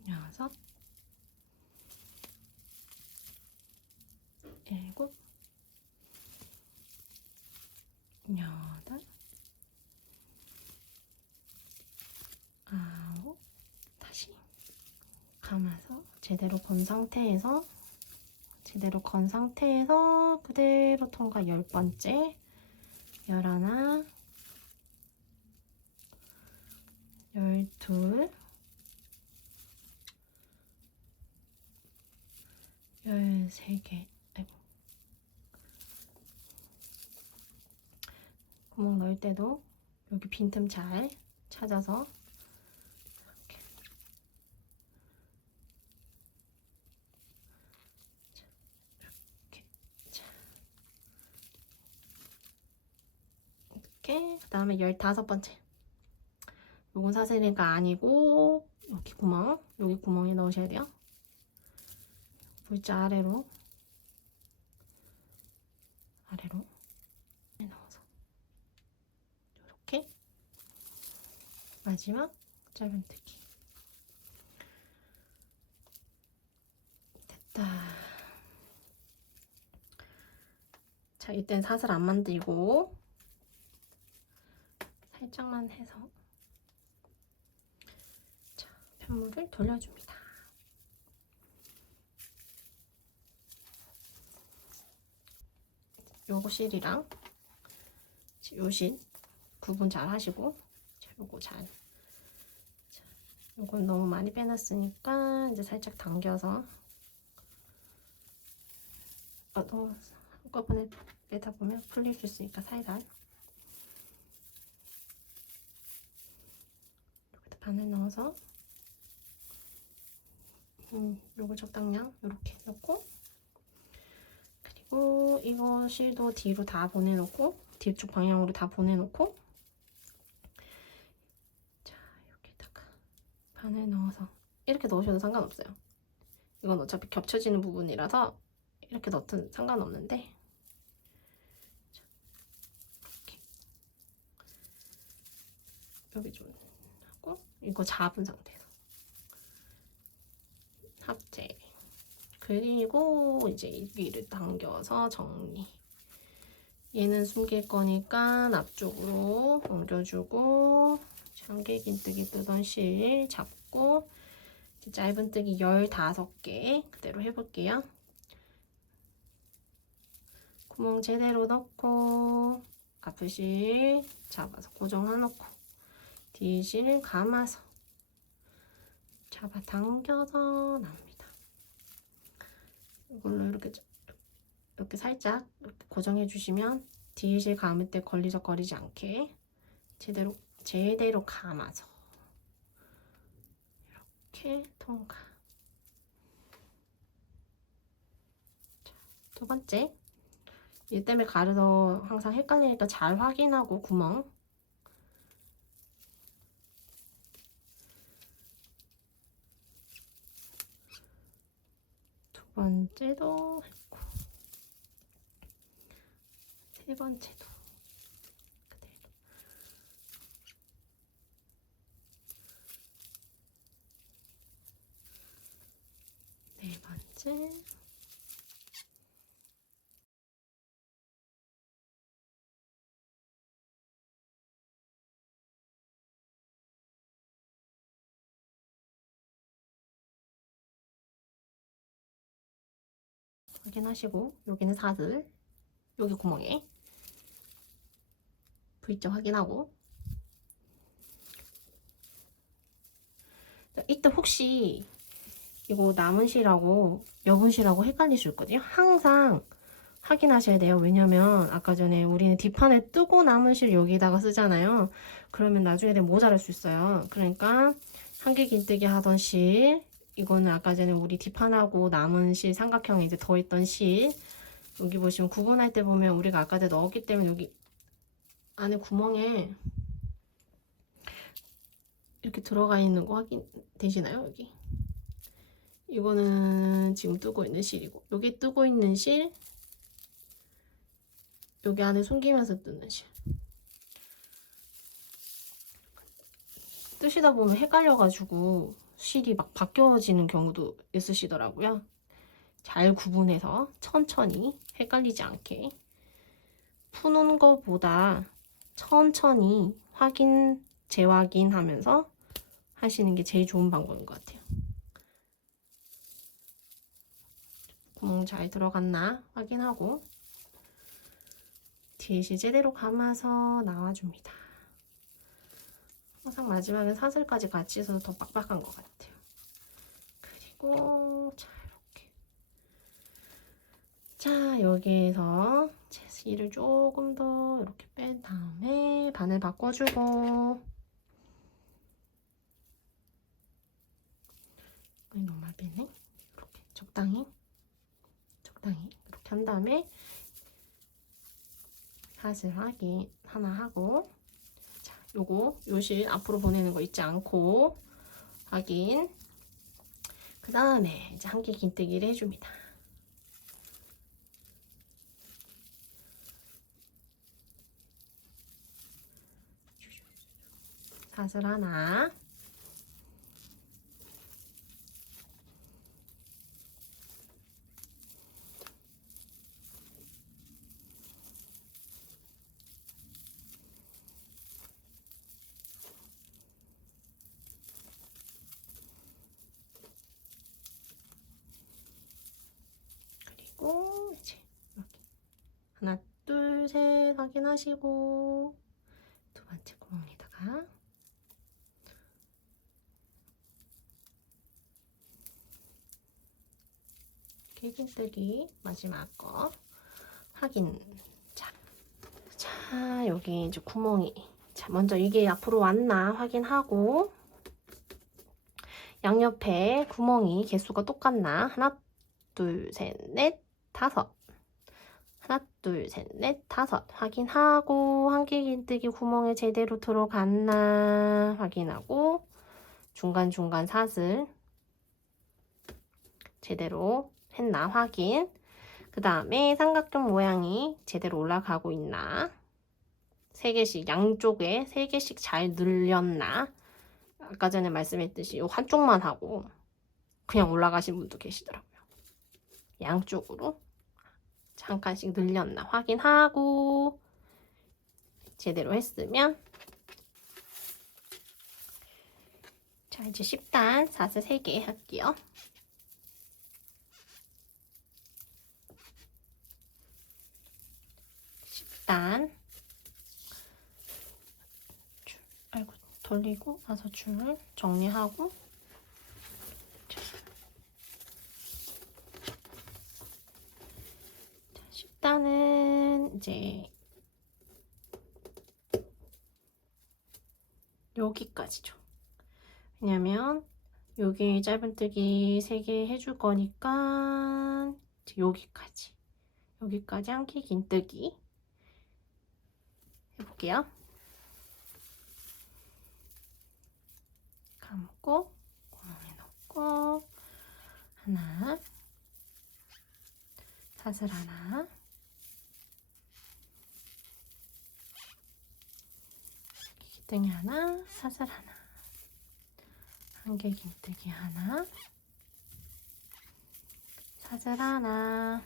여섯, 일곱, 여덟, 아홉. 다시 감아서 제대로 건 상태에서 그대로 통과. 10번째, 11, 12, 13개. 구멍 넣을 때도 여기 빈틈 잘 찾아서 이렇게. 이렇게. 그 다음에 15번째. 요건 사슬이가 아니고 여기 구멍에 넣으셔야 돼요. V자 아래로 넣어서 이렇게. 마지막 짧은뜨기. 됐다. 자, 이땐 사슬 안 만들고 살짝만 해서 자, 편물을 돌려줍니다. 요거 실이랑 요 실 구분 잘 하시고, 요거 잘. 자, 요건 너무 많이 빼놨으니까 이제 살짝 당겨서, 너무 한꺼번에 빼다 보면 풀릴 수 있으니까 살살. 여기다 바늘 넣어서 요거 적당량 이렇게 넣고, 그리고 이거 실도 뒤로 다 보내놓고, 뒤쪽 방향으로 다 보내놓고, 자, 여기다가 바늘 넣어서 이렇게 넣으셔도 상관없어요. 이건 어차피 겹쳐지는 부분이라서 이렇게 넣든 상관없는데, 자, 이렇게 여기 좀 하고, 이거 잡은 상태에서 합체. 그리고 이제 위를 당겨서 정리. 얘는 숨길 거니까 앞쪽으로 옮겨주고, 참깨긴뜨기 뜨던 실 잡고, 이제 짧은뜨기 15개 그대로 해볼게요. 구멍 제대로 넣고, 앞을 실 잡아서 고정해놓고, 뒤 실 감아서 잡아 당겨서 나옵니다. 이걸로 이렇게 살짝 이렇게 고정해 주시면 뒤실 감을 때 걸리적거리지 않게 제대로 감아서 이렇게 통과. 자, 두 번째, 이 때문에 가르서 항상 헷갈리니까 잘 확인하고 구멍. 두 번째도 했고, 세 번째도 그대로. 네 번째. 확인하시고, 여기는 사슬, 여기 구멍에 V자 확인하고. 이때 혹시 이거 남은 실하고 여분 실하고 헷갈릴 수 있거든요. 항상 확인하셔야 돼요. 왜냐면 아까 전에 우리는 뒷판에 뜨고 남은 실 여기다가 쓰잖아요. 그러면 나중에 되면 모자랄 수 있어요. 그러니까 한길 긴뜨기 하던 실, 이거는 아까 전에 우리 뒷판하고 남은 실 삼각형에 이제 더했던 실, 여기 보시면 구분할 때 보면 우리가 아까 전에 넣었기 때문에 여기 안에 구멍에 이렇게 들어가 있는 거 확인되시나요? 여기 이거는 지금 뜨고 있는 실이고, 여기 뜨고 있는 실, 여기 안에 숨기면서 뜨는 실. 뜨시다 보면 헷갈려가지고 실이 막 바뀌어지는 경우도 있으시더라고요. 잘 구분해서 천천히 헷갈리지 않게 푸는 것보다 천천히 재확인하면서 하시는 게 제일 좋은 방법인 것 같아요. 구멍 잘 들어갔나 확인하고 뒤실 제대로 감아서 나와줍니다. 항상 마지막에 사슬까지 같이 해서 더 빡빡한 것 같아요. 그리고 자, 이렇게. 자, 여기에서 실을 조금 더 이렇게 뺀 다음에 바늘 바꿔주고, 너무 많이 빼네. 이렇게 적당히 이렇게 한 다음에 사슬 확인 하나 하고, 자, 요 실 앞으로 보내는 거 잊지 않고 확인. 그 다음에 이제 한길 긴뜨기를 해줍니다. 사슬 하나, 그리고 이제 이렇게 하나 둘 셋 확인하시고, 두 번째 구멍에다가 길긴뜨기 마지막 거 확인. 자, 여기 이제 구멍이, 자, 먼저 이게 앞으로 왔나 확인하고, 양옆에 구멍이 개수가 똑같나, 하나 둘 셋 넷 다섯, 하나 둘 셋 넷 다섯 확인하고, 한길긴뜨기 구멍에 제대로 들어갔나 확인하고, 중간중간 사슬 제대로 했나 확인. 그 다음에 삼각형 모양이 제대로 올라가고 있나, 3개씩, 양쪽에 3개씩 잘 늘렸나. 아까 전에 말씀했듯이 요 한쪽만 하고 그냥 올라가신 분도 계시더라고요. 양쪽으로 한 칸씩 늘렸나 확인하고, 제대로 했으면, 자, 이제 10단 사슬 3개 할게요. 10단 줄, 아이고, 돌리고 나서 줄 정리하고, 10단은 이제 여기까지죠. 왜냐면 여기 짧은뜨기 3개 해줄 거니까 여기까지 한개 긴뜨기 해볼게요. 감고 구멍에 넣고 하나, 사슬 하나, 긴뜨기 하나, 사슬 하나, 한 개 긴뜨기 하나, 사슬 하나,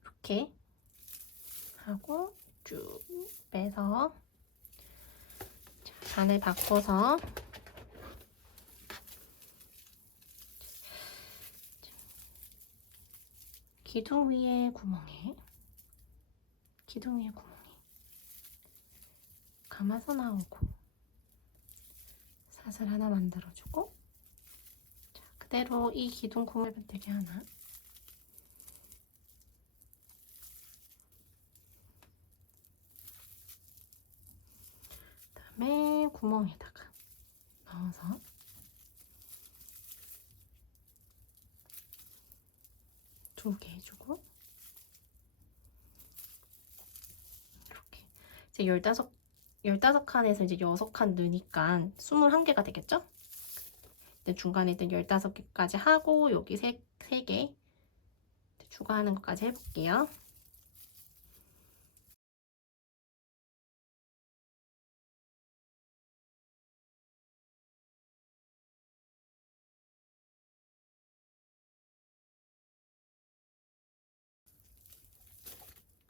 이렇게 하고 쭉 빼서 반을 바꿔서 기둥 위에 구멍에 감아서 나오고 사슬 하나 만들어주고, 자, 그대로 이 기둥 구멍을 되게 하나, 그다음에 구멍에다가 넣어서 두 개 해주고, 이렇게 이제 15칸에서 이제 6칸 넣으니까 21개가 되겠죠? 중간에 있던 15개까지 하고 여기 3개 추가하는 것까지 해볼게요.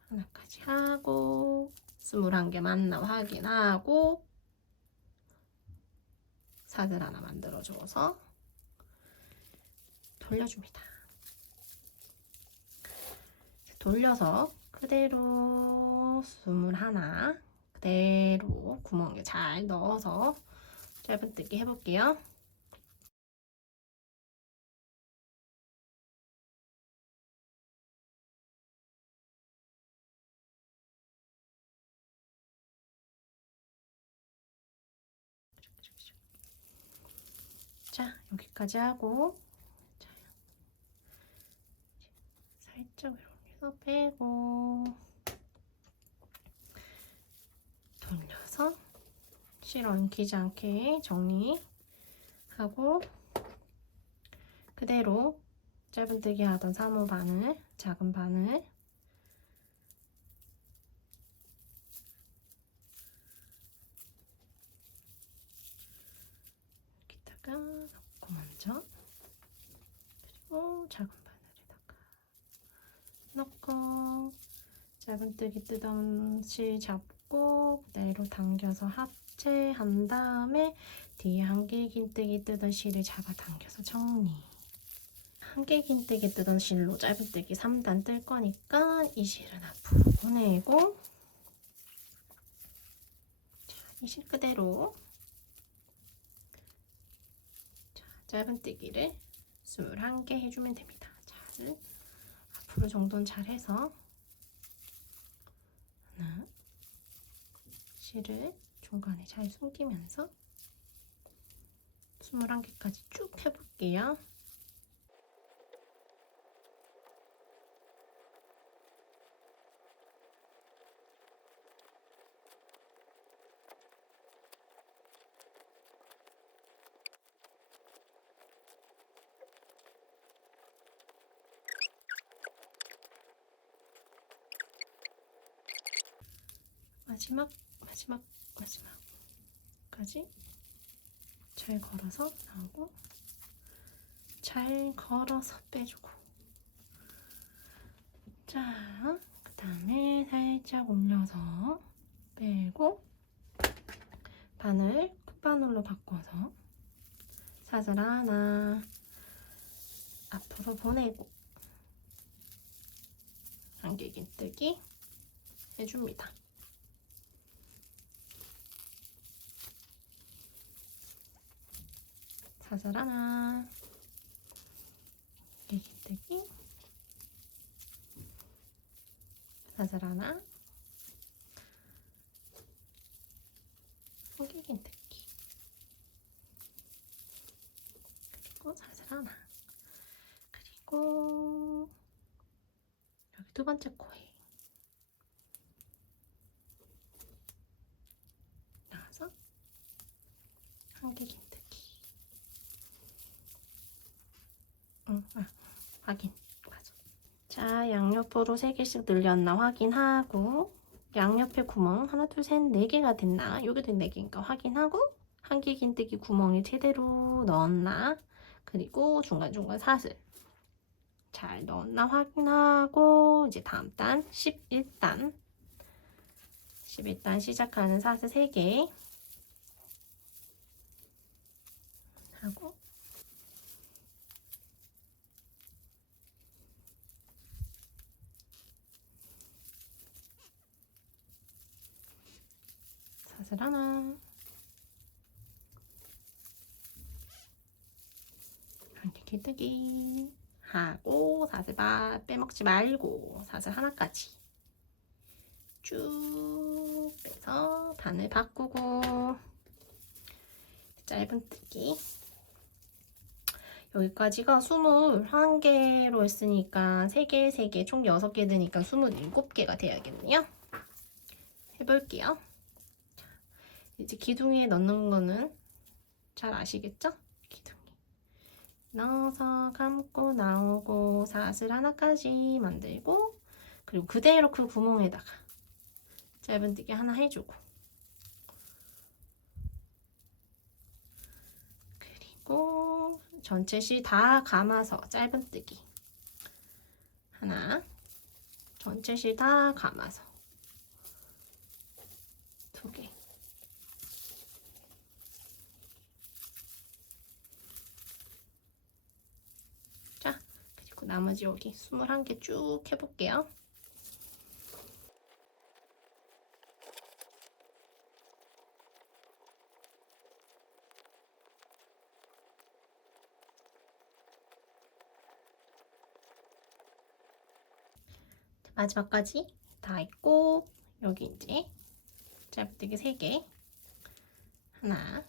하나까지 하고 21개 맞나 확인하고 사슬 하나 만들어줘서 돌려줍니다. 돌려서 그대로 21 그대로 구멍에 잘 넣어서 짧은뜨기 해볼게요. 자, 여기까지 하고, 자, 살짝 이렇게 빼고 돌려서 실 엉키지 않게 정리하고, 그대로 짧은뜨기 하던 3호 바늘, 작은 바늘 여기다가 넣고 먼저, 그리고 작은 바늘에다가 넣고 짧은뜨기 뜨던 실 잡고 그대로 당겨서 합체한 다음에 뒤에 한 개 긴뜨기 뜨던 실을 잡아당겨서 정리. 한 개 긴뜨기 뜨던 실로 짧은뜨기 3단 뜰 거니까 이 실은 앞으로 보내고, 이 실 그대로 짧은뜨기를 21개 해주면 됩니다. 잘 앞으로 정도는 잘 해서 하나, 실을 중간에 잘 숨기면서 21개까지 쭉 해볼게요. 마지막까지 잘 걸어서 나오고, 잘 걸어서 빼주고, 자, 그 다음에 살짝 올려서 빼고 바늘 끝바늘로 바꿔서 사슬 하나 앞으로 보내고 한 개 긴뜨기 해줍니다. 사슬 하나, 개 긴뜨기, 사슬 하나, 두 번째 코에 나와서 한 개 긴뜨기. 확인. 맞아. 자, 양옆으로 3개씩 늘렸나 확인하고, 양옆에 구멍 하나, 둘, 셋, 4개가 됐나? 여기도 4개니까 확인하고, 한 개 긴뜨기 구멍에 제대로 넣었나? 그리고 중간중간 사슬 잘 넣었나 확인하고, 이제 다음 단 11단 시작하는 사슬 3개 하고, 사슬 하나, 한 개 긴뜨기 하고, 사슬 빼먹지 말고 사슬 하나까지 쭉 빼서 반을 바꾸고, 짧은뜨기. 여기까지가 21개로 했으니까 3개, 3개, 총 6개 되니까 27개가 돼야겠네요. 해볼게요. 이제 기둥에 넣는 거는 잘 아시겠죠? 기둥에 넣어서 감고 나오고 사슬 하나까지 만들고, 그리고 그대로 그 구멍에다가 짧은뜨기 하나 해주고, 그리고 전체시 다 감아서 짧은뜨기 하나, 전체시 다 감아서 2개. 자, 그리고 나머지 여기 21개 쭉 해볼게요. 마지막까지 다 했고, 여기 이제 짧은뜨기 3개 하나,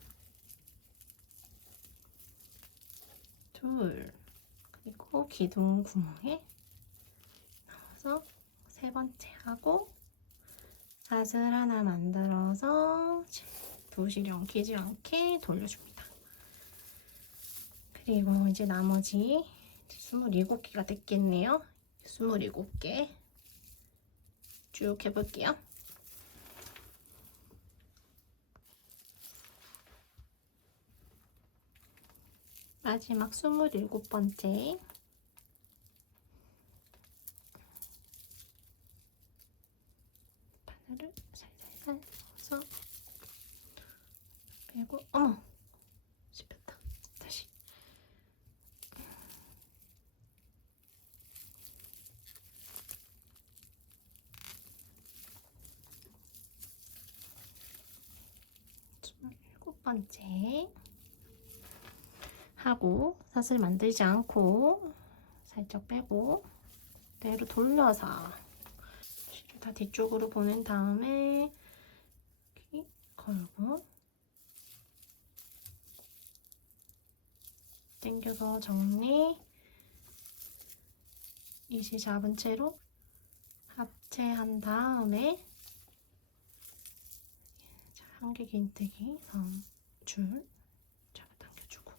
둘, 그리고 기둥 구멍에 넣어서 3번째 하고, 사슬 하나 만들어서 부실이 엉키지 않게 돌려줍니다. 그리고 이제 나머지 27개가 됐겠네요. 27개 쭉 해볼게요. 마지막 27번째 바늘을 살살살 넣어서 빼고, 어머! 씹혔다. 다시. 일곱 번째 하고, 사슬 만들지 않고 살짝 빼고 그대로 돌려서 실을 다 뒤쪽으로 보낸 다음에 여기 걸고 당겨서 정리, 이시 잡은 채로 합체한 다음에 한 개 긴뜨기 3줄 잡아당겨주고,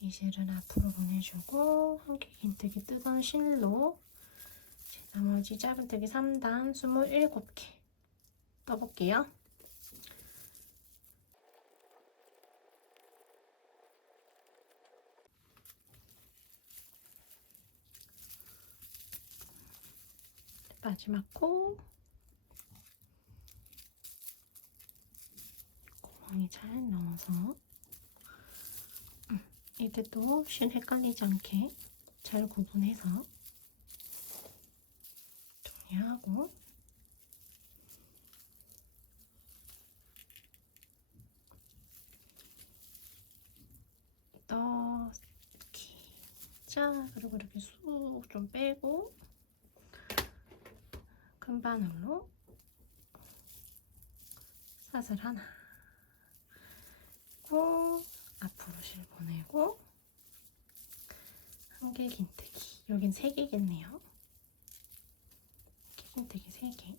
이실은 앞으로 보내주고, 한 개 긴뜨기 뜨던 실로 나머지 짧은뜨기 3단 27개 떠볼게요. 마지막 코 구멍이 잘 넣어서, 이때도 실 헷갈리지 않게 잘 구분해서 정리하고, 넣기. 자, 그리고 이렇게 쑥 좀 빼고 큰 바늘로 사슬 하나 고, 앞으로 실 보내고, 한 개 긴뜨기. 여긴 3개겠네요. 3개.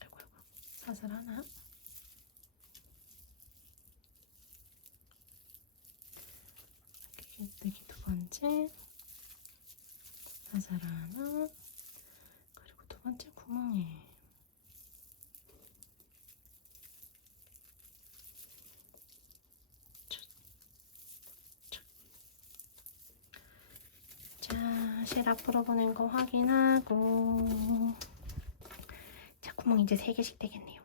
아이고, 사슬 하나. 깃뜨기 두 번째. 사슬 하나. 그리고 두 번째 구멍에. 자, 실 앞으로 보낸 거 확인하고. 자, 구멍 이제 3개씩 되겠네요.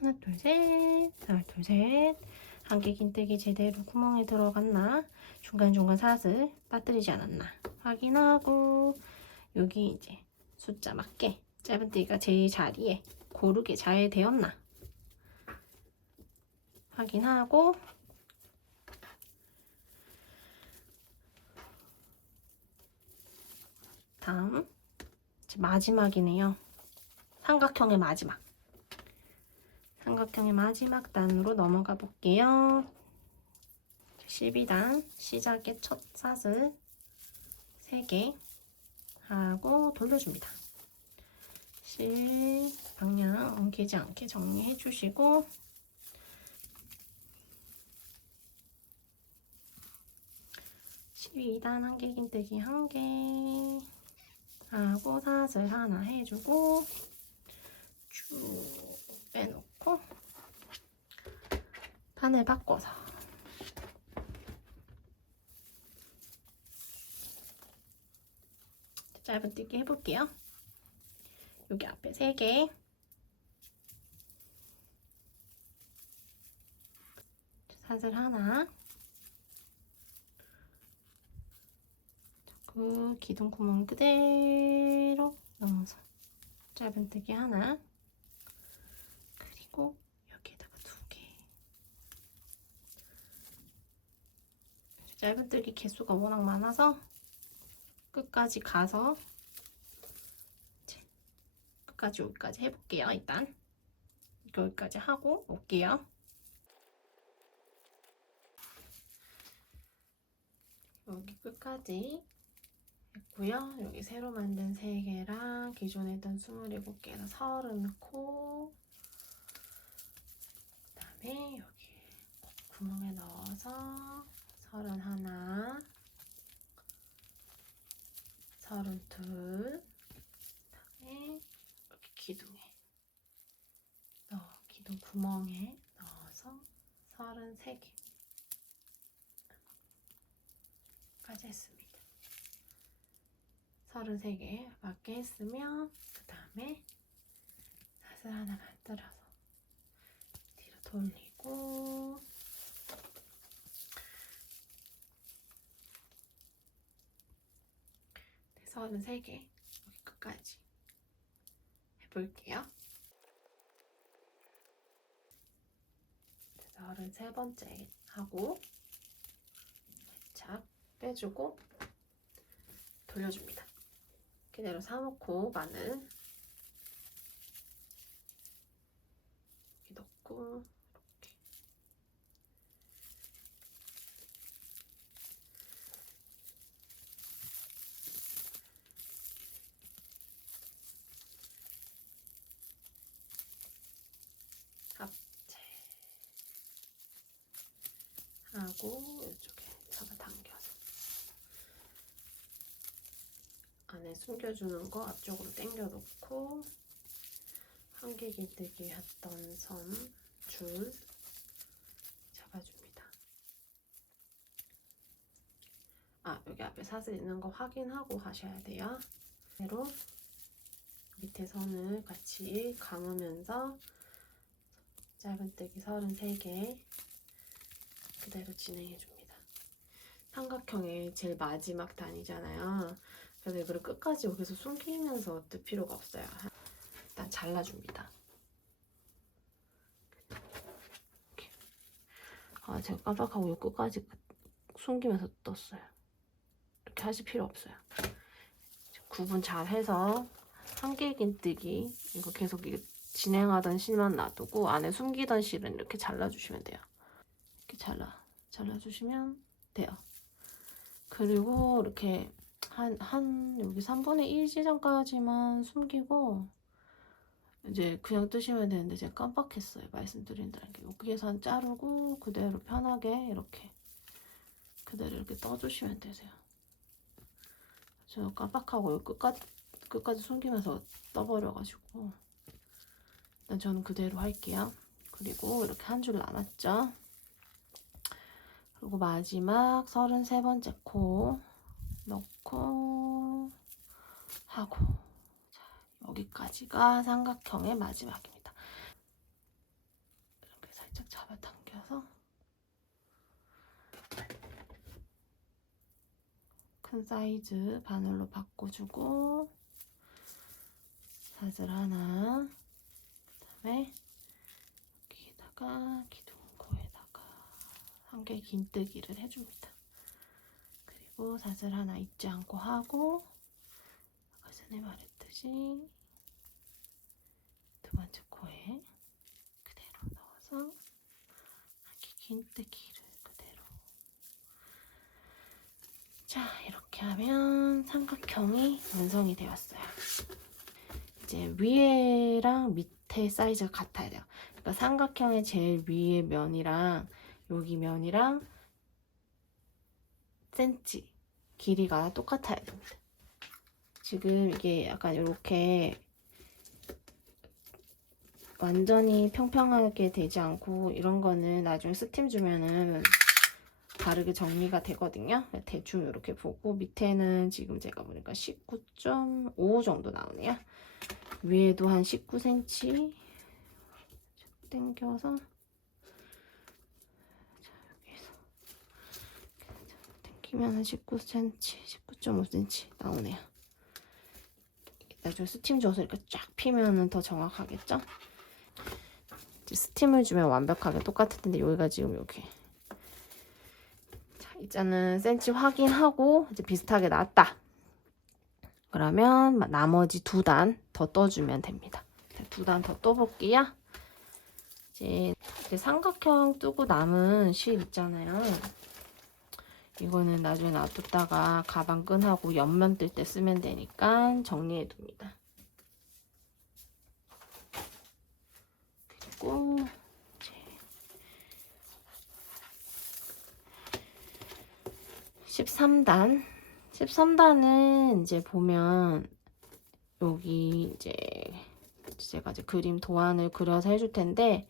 하나, 둘, 셋. 하나, 둘, 셋. 한개 긴뜨기 제대로 구멍에 들어갔나? 중간중간 사슬 빠뜨리지 않았나? 확인하고. 여기 이제 숫자 맞게 짧은뜨기가 제 자리에 고르게 잘 되었나? 확인하고. 다음 이제 마지막이네요. 삼각형의 마지막. 삼각형의 마지막 단으로 넘어가 볼게요. 12단 시작의 첫 사슬 3개 하고 돌려줍니다. 실 방향 엉키지 않게 정리해 주시고, (12단) 한개 긴뜨기 1개 하고 사슬 하나 해주고 쭉 빼놓고 판을 바꿔서 짧은뜨기 해볼게요. 여기 앞에 3개, 사슬 하나, 그 기둥 구멍 그대로 넣어서 짧은뜨기 하나, 그리고 여기에다가 2개. 짧은뜨기 개수가 워낙 많아서 끝까지 가서 이제 끝까지 여기까지 해볼게요. 일단 여기까지 하고 올게요. 여기 끝까지 했고요. 여기 새로 만든 3개랑 기존에 있던 27개에서 30 넣고, 그 다음에 여기 구멍에 넣어서 31, 32, 그다음에 여기 기둥에 기둥 구멍에 넣어서 33개 까지 했습니다. 33개 맞게 했으면 그 다음에 사슬 하나 만들어서 뒤로 돌리고, 33개 여기 끝까지 해볼게요. 33번째 하고 살짝 빼주고 돌려줍니다. 그대로 사놓고 마늘 여기 넣고 이렇게 합체 하고 이쪽에 잡아당겨서 안에 숨겨주는 거 앞쪽으로 당겨 놓고, 한개 긴뜨기 했던 선, 줄 잡아줍니다. 여기 앞에 사슬 있는 거 확인하고 하셔야 돼요. 그대로 밑에 선을 같이 감으면서 짧은뜨기 33개 그대로 진행해줍니다. 삼각형의 제일 마지막 단이잖아요. 그래서 이거를 끝까지 여기서 숨기면서 뜰 필요가 없어요. 일단 잘라줍니다. 이렇게. 제가 깜빡하고 요 끝까지 숨기면서 떴어요. 이렇게 하실 필요 없어요. 구분 잘 해서 한개 긴뜨기 이거 계속 진행하던 실만 놔두고 안에 숨기던 실은 이렇게 잘라주시면 돼요. 이렇게 잘라주시면 돼요. 그리고 이렇게 여기 3분의 1 지점까지만 숨기고 이제 그냥 뜨시면 되는데 제가 깜빡했어요. 말씀드린다는 게 여기에선 자르고 그대로 편하게 이렇게 그대로 이렇게 떠주시면 되세요. 저 깜빡하고 여기 끝까지 숨기면서 떠버려가지고 일단 저는 그대로 할게요. 그리고 이렇게 한 줄 남았죠. 그리고 마지막 33번째 코 넣고 하고, 자, 여기까지가 삼각형의 마지막입니다. 이렇게 살짝 잡아당겨서 큰 사이즈 바늘로 바꿔주고 사슬 하나, 그다음에 여기에다가 기둥코에다가 한 개 긴뜨기를 해줍니다. 그리고 사슬 하나 잊지 않고 하고, 아까 전에 말했듯이 두 번째 코에 그대로 넣어서 한 개 긴뜨기를 그대로. 자, 이렇게 하면 삼각형이 완성이 되었어요. 이제 위에랑 밑에 사이즈가 같아야 돼요. 그러니까 삼각형의 제일 위에 면이랑 여기 면이랑 센치 길이가 똑같아야 됩니다. 지금 이게 약간 이렇게 완전히 평평하게 되지 않고 이런 거는 나중에 스팀 주면은 다르게 정리가 되거든요. 대충 이렇게 보고 밑에는 지금 제가 보니까 19.5 정도 나오네요. 위에도 한 19cm 당겨서 여기서 당기면 한 19cm, 19.5cm 나오네요. 나중에 스팀 줘서 이렇게 쫙 피면은 더 정확하겠죠? 이제 스팀을 주면 완벽하게 똑같을 텐데 여기가 지금 이렇게. 자, 이제는 센치 확인하고 이제 비슷하게 나왔다. 그러면 나머지 2단 더 떠주면 됩니다. 2단 더 떠볼게요. 이제 삼각형 뜨고 남은 실 있잖아요. 이거는 나중에 놔뒀다가 가방끈하고 옆면 뜰 때 쓰면 되니까 정리해 둡니다. 그리고 이제 13단은 이제 보면 여기 이제 제가 이제 그림 도안을 그려서 해줄 텐데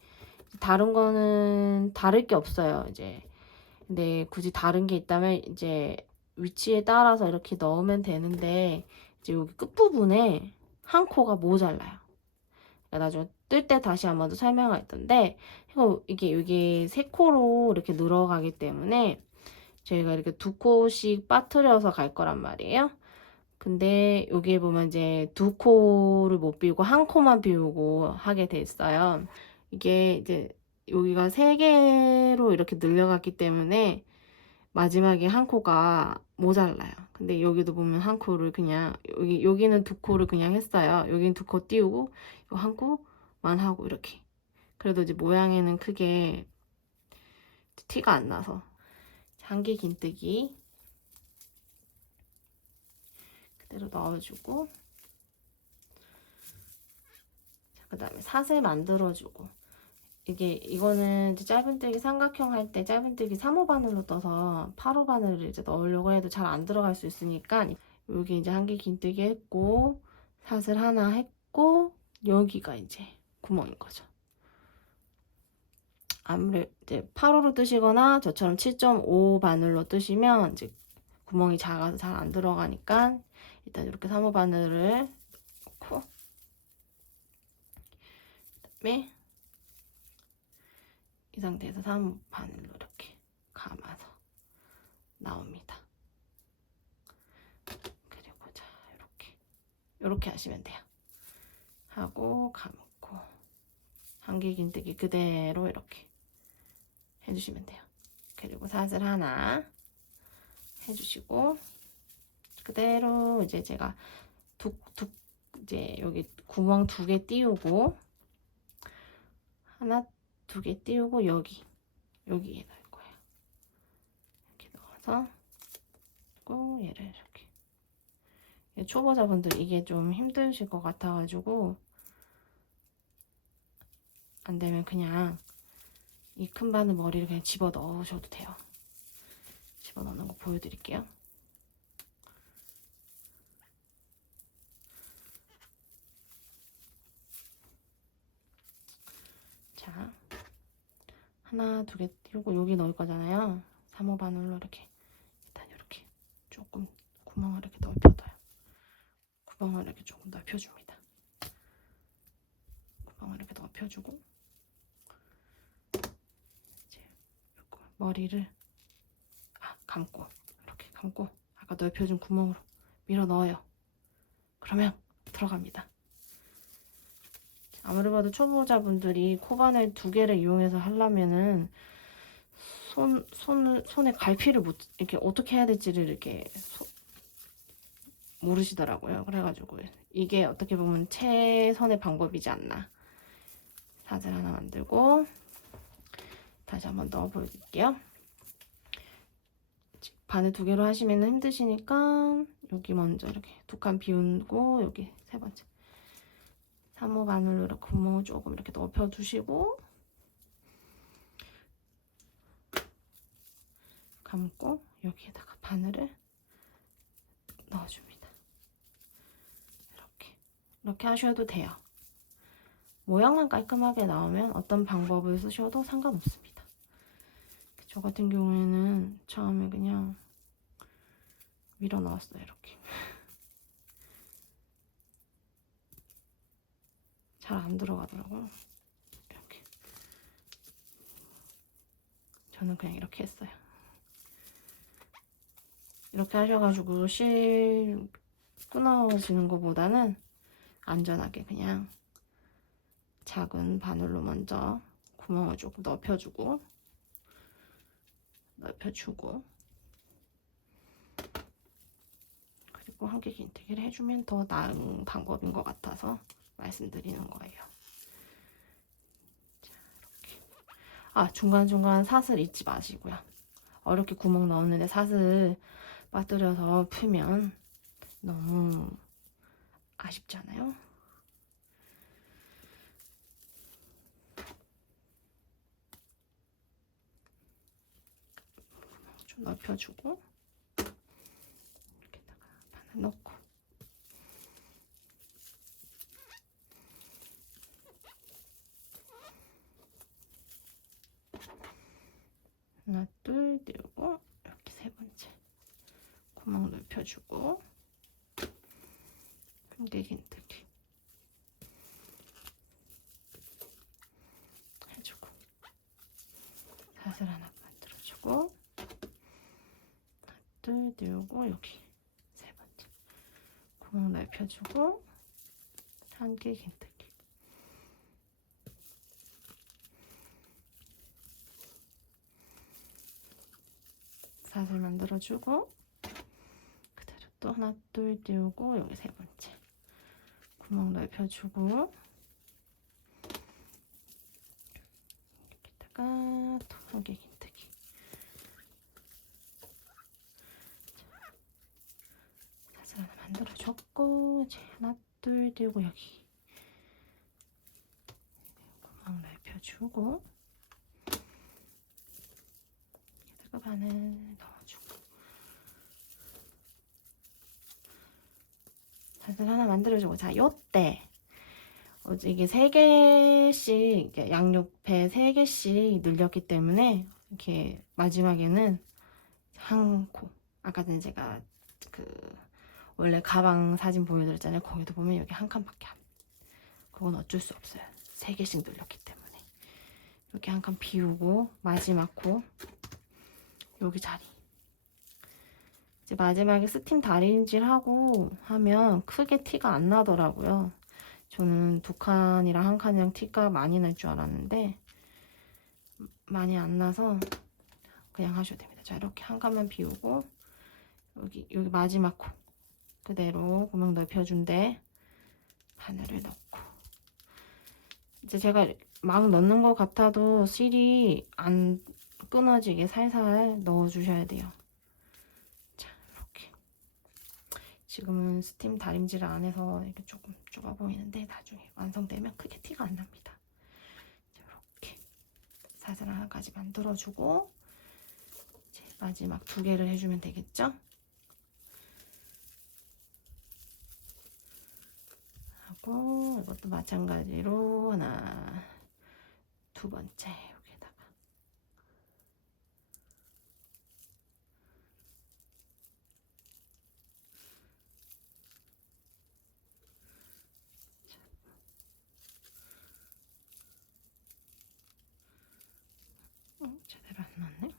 다른 거는 다를 게 없어요. 이제 근데 굳이 다른 게 있다면 이제 위치에 따라서 이렇게 넣으면 되는데 이제 여기 끝부분에 한 코가 모자라요. 나중에 뜰 때 다시 한 번 더 설명할 텐데 이게 여기 3코로 이렇게 늘어가기 때문에 저희가 이렇게 2코씩 빠뜨려서 갈 거란 말이에요. 근데 여기에 보면 이제 2코를 못 비우고 한 코만 비우고 하게 됐어요. 이게 이제 여기가 3개로 이렇게 늘려갔기 때문에 마지막에 한 코가 모자라요. 근데 여기도 보면 한 코를 그냥 여기는 2코를 그냥 했어요. 여기는 2코 띄우고 이거 한 코만 하고 이렇게. 그래도 이제 모양에는 크게 티가 안 나서 한 개 긴뜨기 그대로 넣어주고, 그 다음에 사슬 만들어주고, 이거는 이제 짧은뜨기 삼각형 할 때 짧은뜨기 3호 바늘로 떠서 8호 바늘을 이제 넣으려고 해도 잘 안 들어갈 수 있으니까 여기 이제 한 개 긴뜨기 했고 사슬 하나 했고 여기가 이제 구멍인 거죠. 아무래도 이제 8호로 뜨시거나 저처럼 7.5 바늘로 뜨시면 이제 구멍이 작아서 잘 안 들어가니까 일단 이렇게 3호 바늘을 넣고 그다음에 이 상태에서 3호 바늘로 이렇게 감아서 나옵니다. 그리고 자 이렇게 하시면 돼요. 하고 감고 한 개 긴뜨기 그대로 이렇게 해주시면 돼요. 그리고 사슬 하나 해주시고 그대로 이제 제가 이제 여기 구멍 2개 띄우고 하나 2개 띄우고 여기에 넣을 거예요. 이렇게 넣어서 그리고 얘를 이렇게. 초보자분들 이게 좀 힘드실 것 같아가지고 안 되면 그냥 이 큰 바늘 머리를 그냥 집어 넣으셔도 돼요. 집어 넣는 거 보여드릴게요. 자, 하나, 두 개 띄우고 여기 넣을 거잖아요. 3호 바늘로 이렇게 일단 이렇게 조금 구멍을 이렇게 넓혀둬요. 구멍을 이렇게 조금 넓혀줍니다. 구멍을 이렇게 넓혀주고 이제 머리를 감고 이렇게 감고 아까 넓혀준 구멍으로 밀어 넣어요. 그러면 들어갑니다. 아무리 봐도 초보자분들이 코바늘 2개를 이용해서 하려면은 손에 갈피를 못 이렇게 어떻게 해야 될지를 이렇게 모르시더라고요. 그래가지고 이게 어떻게 보면 최선의 방법이지 않나. 사슬 하나 만들고 다시 한번 넣어 보여드릴게요. 바늘 2개로 하시면 힘드시니까 여기 먼저 이렇게 2칸 비우고 여기 3번째 3호 바늘로 이렇게 구멍을 조금 이렇게 넓혀 두시고 감고 여기에다가 바늘을 넣어줍니다. 이렇게 하셔도 돼요. 모양만 깔끔하게 나오면 어떤 방법을 쓰셔도 상관없습니다. 저 같은 경우에는 처음에 그냥 밀어 넣었어요. 이렇게 잘 안 들어가더라고요. 이렇게 저는 그냥 이렇게 했어요. 이렇게 하셔가지고 실 끊어지는 것보다는 안전하게 그냥 작은 바늘로 먼저 구멍을 조금 넓혀주고 그리고 한개 긴뜨기를 해주면 더 나은 방법인 것 같아서 말씀드리는 거예요. 자, 이렇게. 중간중간 사슬 잊지 마시고요. 어렵게 구멍 넣었는데 사슬 빠뜨려서 풀면 너무 아쉽잖아요. 좀 넓혀주고 이렇게다가 바늘 넣고 하나, 둘, 띄우고 이렇게 3번째 구멍 넓혀주고 한개 긴뜨기 해주고 사슬 하나 만들어주고 하나, 둘, 띄우고 여기 3번째 구멍 넓혀주고 한개 긴뜨기 사슬 만들어주고 그대로 또 하나, 둘, 띄우고 여기 3번째 구멍 넓혀주고 여기다가 또 한개 긴뜨기 사슬 하나 만들어줬고 이제 하나, 둘, 띄우고 여기 구멍 넓혀주고 여기다가 바늘 넣어주고 사슬 하나 만들어주고 자 요때 이게 3개씩 양옆에 3개씩 늘렸기 때문에 이렇게 마지막에는 한 코 아까 전에 제가 원래 가방 사진 보여드렸잖아요. 거기도 보면 여기 한 칸밖에 그건 어쩔 수 없어요. 3개씩 늘렸기 때문에 이렇게 한 칸 비우고 마지막 코 여기 자리 이제 마지막에 스팀 다림질하고 하면 크게 티가 안 나더라고요. 저는 2칸이랑 1칸이랑 티가 많이 날 줄 알았는데 많이 안 나서 그냥 하셔도 됩니다. 자 이렇게 한 칸만 비우고 여기 마지막 코 그대로 구멍 넓혀준데 바늘을 넣고 이제 제가 막 넣는 것 같아도 실이 안 끊어지게 살살 넣어주셔야 돼요. 자 이렇게 지금은 스팀 다림질을 안 해서 이렇게 조금 좁아 보이는데 나중에 완성되면 크게 티가 안 납니다. 이렇게 사슬 하나까지 만들어주고 이제 마지막 2개를 해주면 되겠죠? 하고 이것도 마찬가지로 하나, 2번째 여기에다가 제대로 안 넣었네.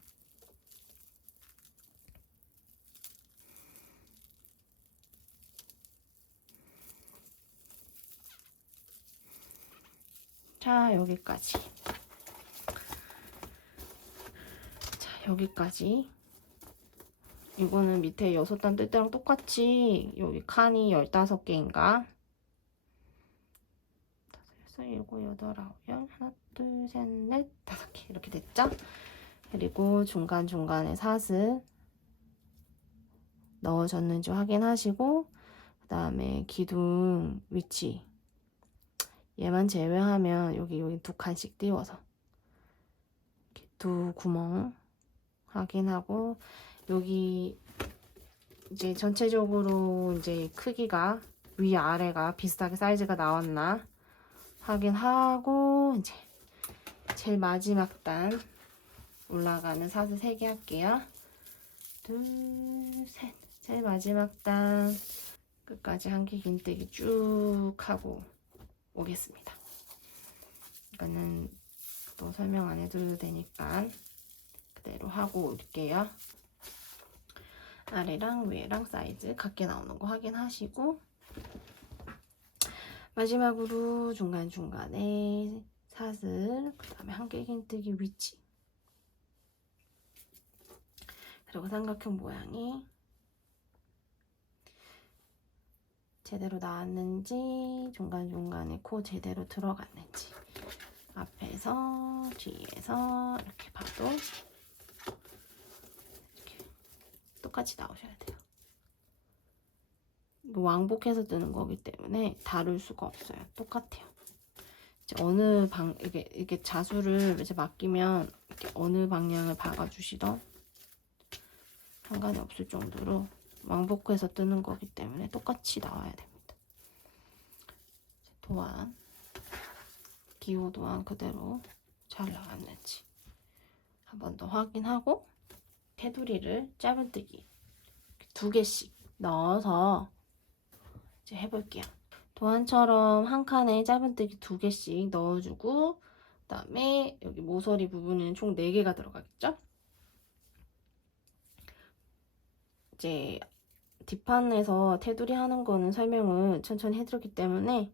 자, 여기까지. 자, 여기까지. 이거는 밑에 6단 뜰 때랑 똑같이 여기 칸이 15개인가? 5, 6, 7, 8, 9, 10. 하나, 둘, 셋, 넷, 5개. 이렇게 됐죠? 그리고 중간중간에 사슬 넣어줬는지 확인하시고 그 다음에 기둥 위치 얘만 제외하면 여기 2칸씩 띄워서 이렇게 2구멍 확인하고 여기 이제 전체적으로 이제 크기가 위아래가 비슷하게 사이즈가 나왔나 확인하고 이제 제일 마지막 단 올라가는 사슬 3개 할게요. 둘, 셋. 제일 마지막 단 끝까지 한길 긴뜨기 쭉 하고 오겠습니다. 이거는 또 설명 안 해도 되니까 그대로 하고 올게요. 아래랑 위에랑 사이즈 같게 나오는 거 확인하시고 마지막으로 중간중간에 사슬 그 다음에 한길 긴뜨기 위치 그리고 삼각형 모양이 제대로 나왔는지 중간중간에 코 제대로 들어갔는지 앞에서 뒤에서 이렇게 봐도 이렇게 똑같이 나오셔야 돼요. 이거 왕복해서 뜨는 거기 때문에 다룰 수가 없어요. 똑같아요. 이제 어느 방 이게 자수를 이제 맡기면 이렇게 어느 방향을 박아주시던 상관이 없을 정도로 왕복해서 뜨는 거기 때문에 똑같이 나와야 됩니다. 도안 기호 도안 그대로 잘 나왔는지 한 번 더 확인하고 테두리를 짧은뜨기 2개씩 넣어서 이제 해볼게요. 도안처럼 한 칸에 짧은뜨기 2개씩 넣어주고 그 다음에 여기 모서리 부분은 총 4개가 들어가겠죠? 이제 뒷판에서 테두리 하는 거는 설명을 천천히 해드렸기 때문에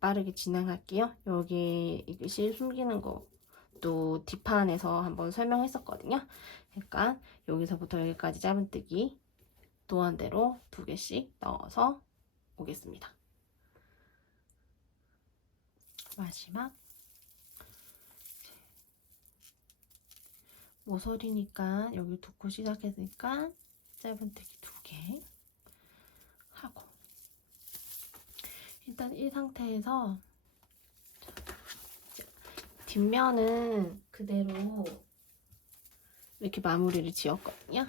빠르게 진행할게요. 여기 이게 실 숨기는 것도 뒷판에서 한번 설명했었거든요. 그러니까 여기서부터 여기까지 짧은뜨기 도안대로 2개씩 넣어서 오겠습니다. 마지막 모서리니까 여기 2코 시작했으니까 짧은뜨기 2개 하고 일단 이 상태에서 뒷면은 그대로 이렇게 마무리를 지었거든요.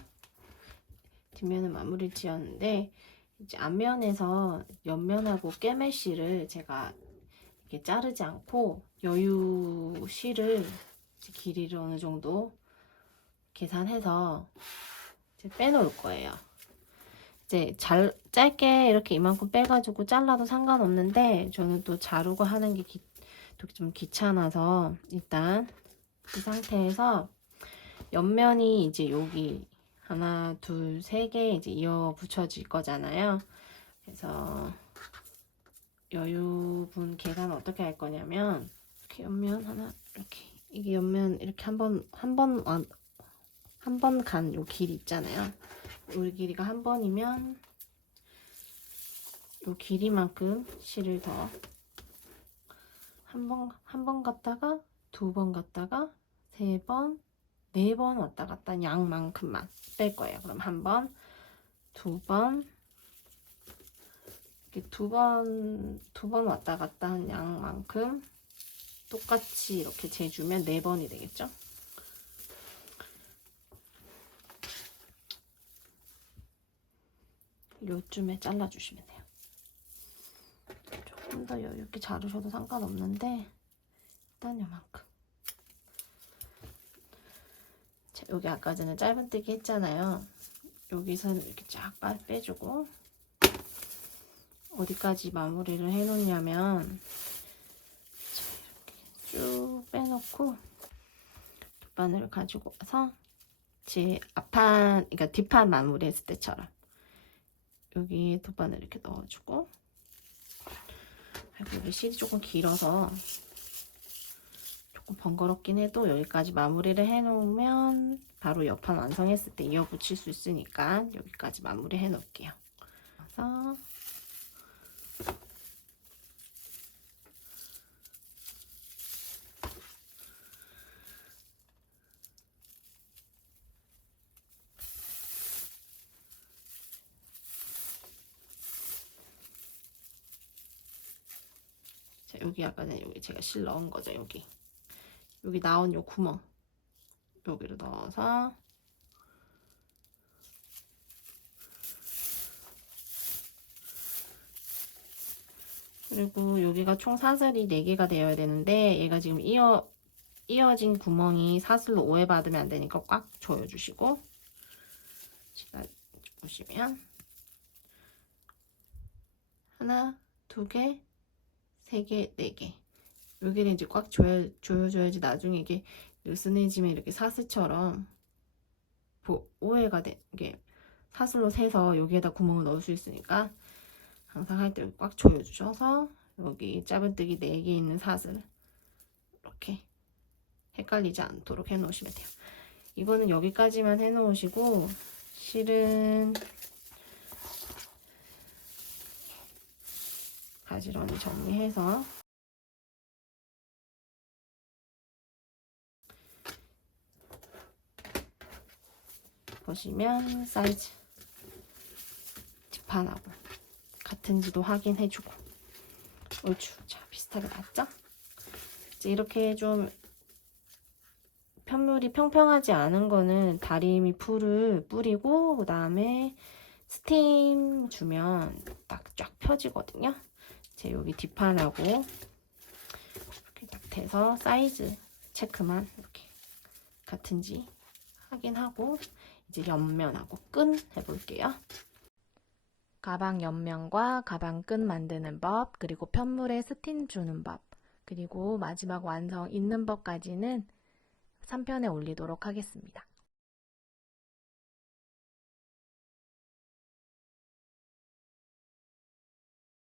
뒷면은 마무리를 지었는데 이제 앞면에서 옆면하고 꿰매실을 제가 이렇게 자르지 않고 여유 실을 길이를 어느 정도 계산해서 이제 빼놓을 거예요. 이제 짧게 이렇게 이만큼 빼가지고 잘라도 상관없는데 저는 또 자르고 하는 게 좀 귀찮아서 일단 이 상태에서 옆면이 이제 여기 하나, 둘, 3개 이제 이어 붙여질 거잖아요. 그래서 여유분 계산 어떻게 할 거냐면 이렇게 옆면 하나 이렇게 이게 옆면 이렇게 한 번 간 요 길이 있잖아요. 요 길이가 한 번이면 요 길이만큼 실을 더 한 번 갔다가 2번 갔다가 3번 4번 왔다 갔다 양만큼만 뺄 거예요. 그럼 1번, 2번, 이렇게 두 번 왔다 갔다 한 양만큼 똑같이 이렇게 재주면 4번이 되겠죠? 요쯤에 잘라주시면 돼요. 조금 더 여유 있게 자르셔도 상관없는데 일단 요만큼. 자, 여기 아까 전에 짧은뜨기 했잖아요. 여기서는 이렇게 쫙 빼주고 어디까지 마무리를 해놓냐면 자, 이렇게 쭉 빼놓고 뒷바늘을 가지고 와서 제 앞판, 그러니까 뒷판 마무리했을 때처럼 여기 뒷바늘 이렇게 넣어주고, 여기 실이 조금 길어서 조금 번거롭긴 해도 여기까지 마무리를 해놓으면 바로 옆판 완성했을 때 이어붙일 수 있으니까 여기까지 마무리 해놓을게요. 그래서 자, 여기 아까 전에 여기 제가 실 넣은 거죠. 여기 나온 요 구멍 여기를 넣어서 그리고 여기가 총 사슬이 4개가 되어야 되는데 얘가 지금 이어진 구멍이 사슬로 오해받으면 안 되니까 꽉 조여주시고, 제가 보시면 하나, 2개, 3개, 4개 여기를 이제 꽉 조여줘야지 나중에 이게 느슨해지면 이렇게 사슬처럼 오해가 이게 사슬로 세서 여기에다 구멍을 넣을 수 있으니까 항상 할 때 꽉 조여주셔서 여기 짧은뜨기 4개 있는 사슬 이렇게 헷갈리지 않도록 해놓으시면 돼요. 이거는 여기까지만 해놓으시고 실은 가지런히 정리해서 보시면 사이즈 뒷판하고 같은지도 확인해주고, 옳죠. 자, 비슷하게 맞죠? 이제 이렇게 좀 편물이 평평하지 않은 거는 다리미 풀을 뿌리고 그 다음에 스팀 주면 딱 쫙 펴지거든요. 제 여기 뒷판하고 이렇게 딱 대서 사이즈 체크만 이렇게 같은지 확인하고 이제 옆면하고 끈 해볼게요. 가방 옆면과 가방 끈 만드는 법, 그리고 편물에 스팀 주는 법, 그리고 마지막 완성 있는 법까지는 3편에 올리도록 하겠습니다.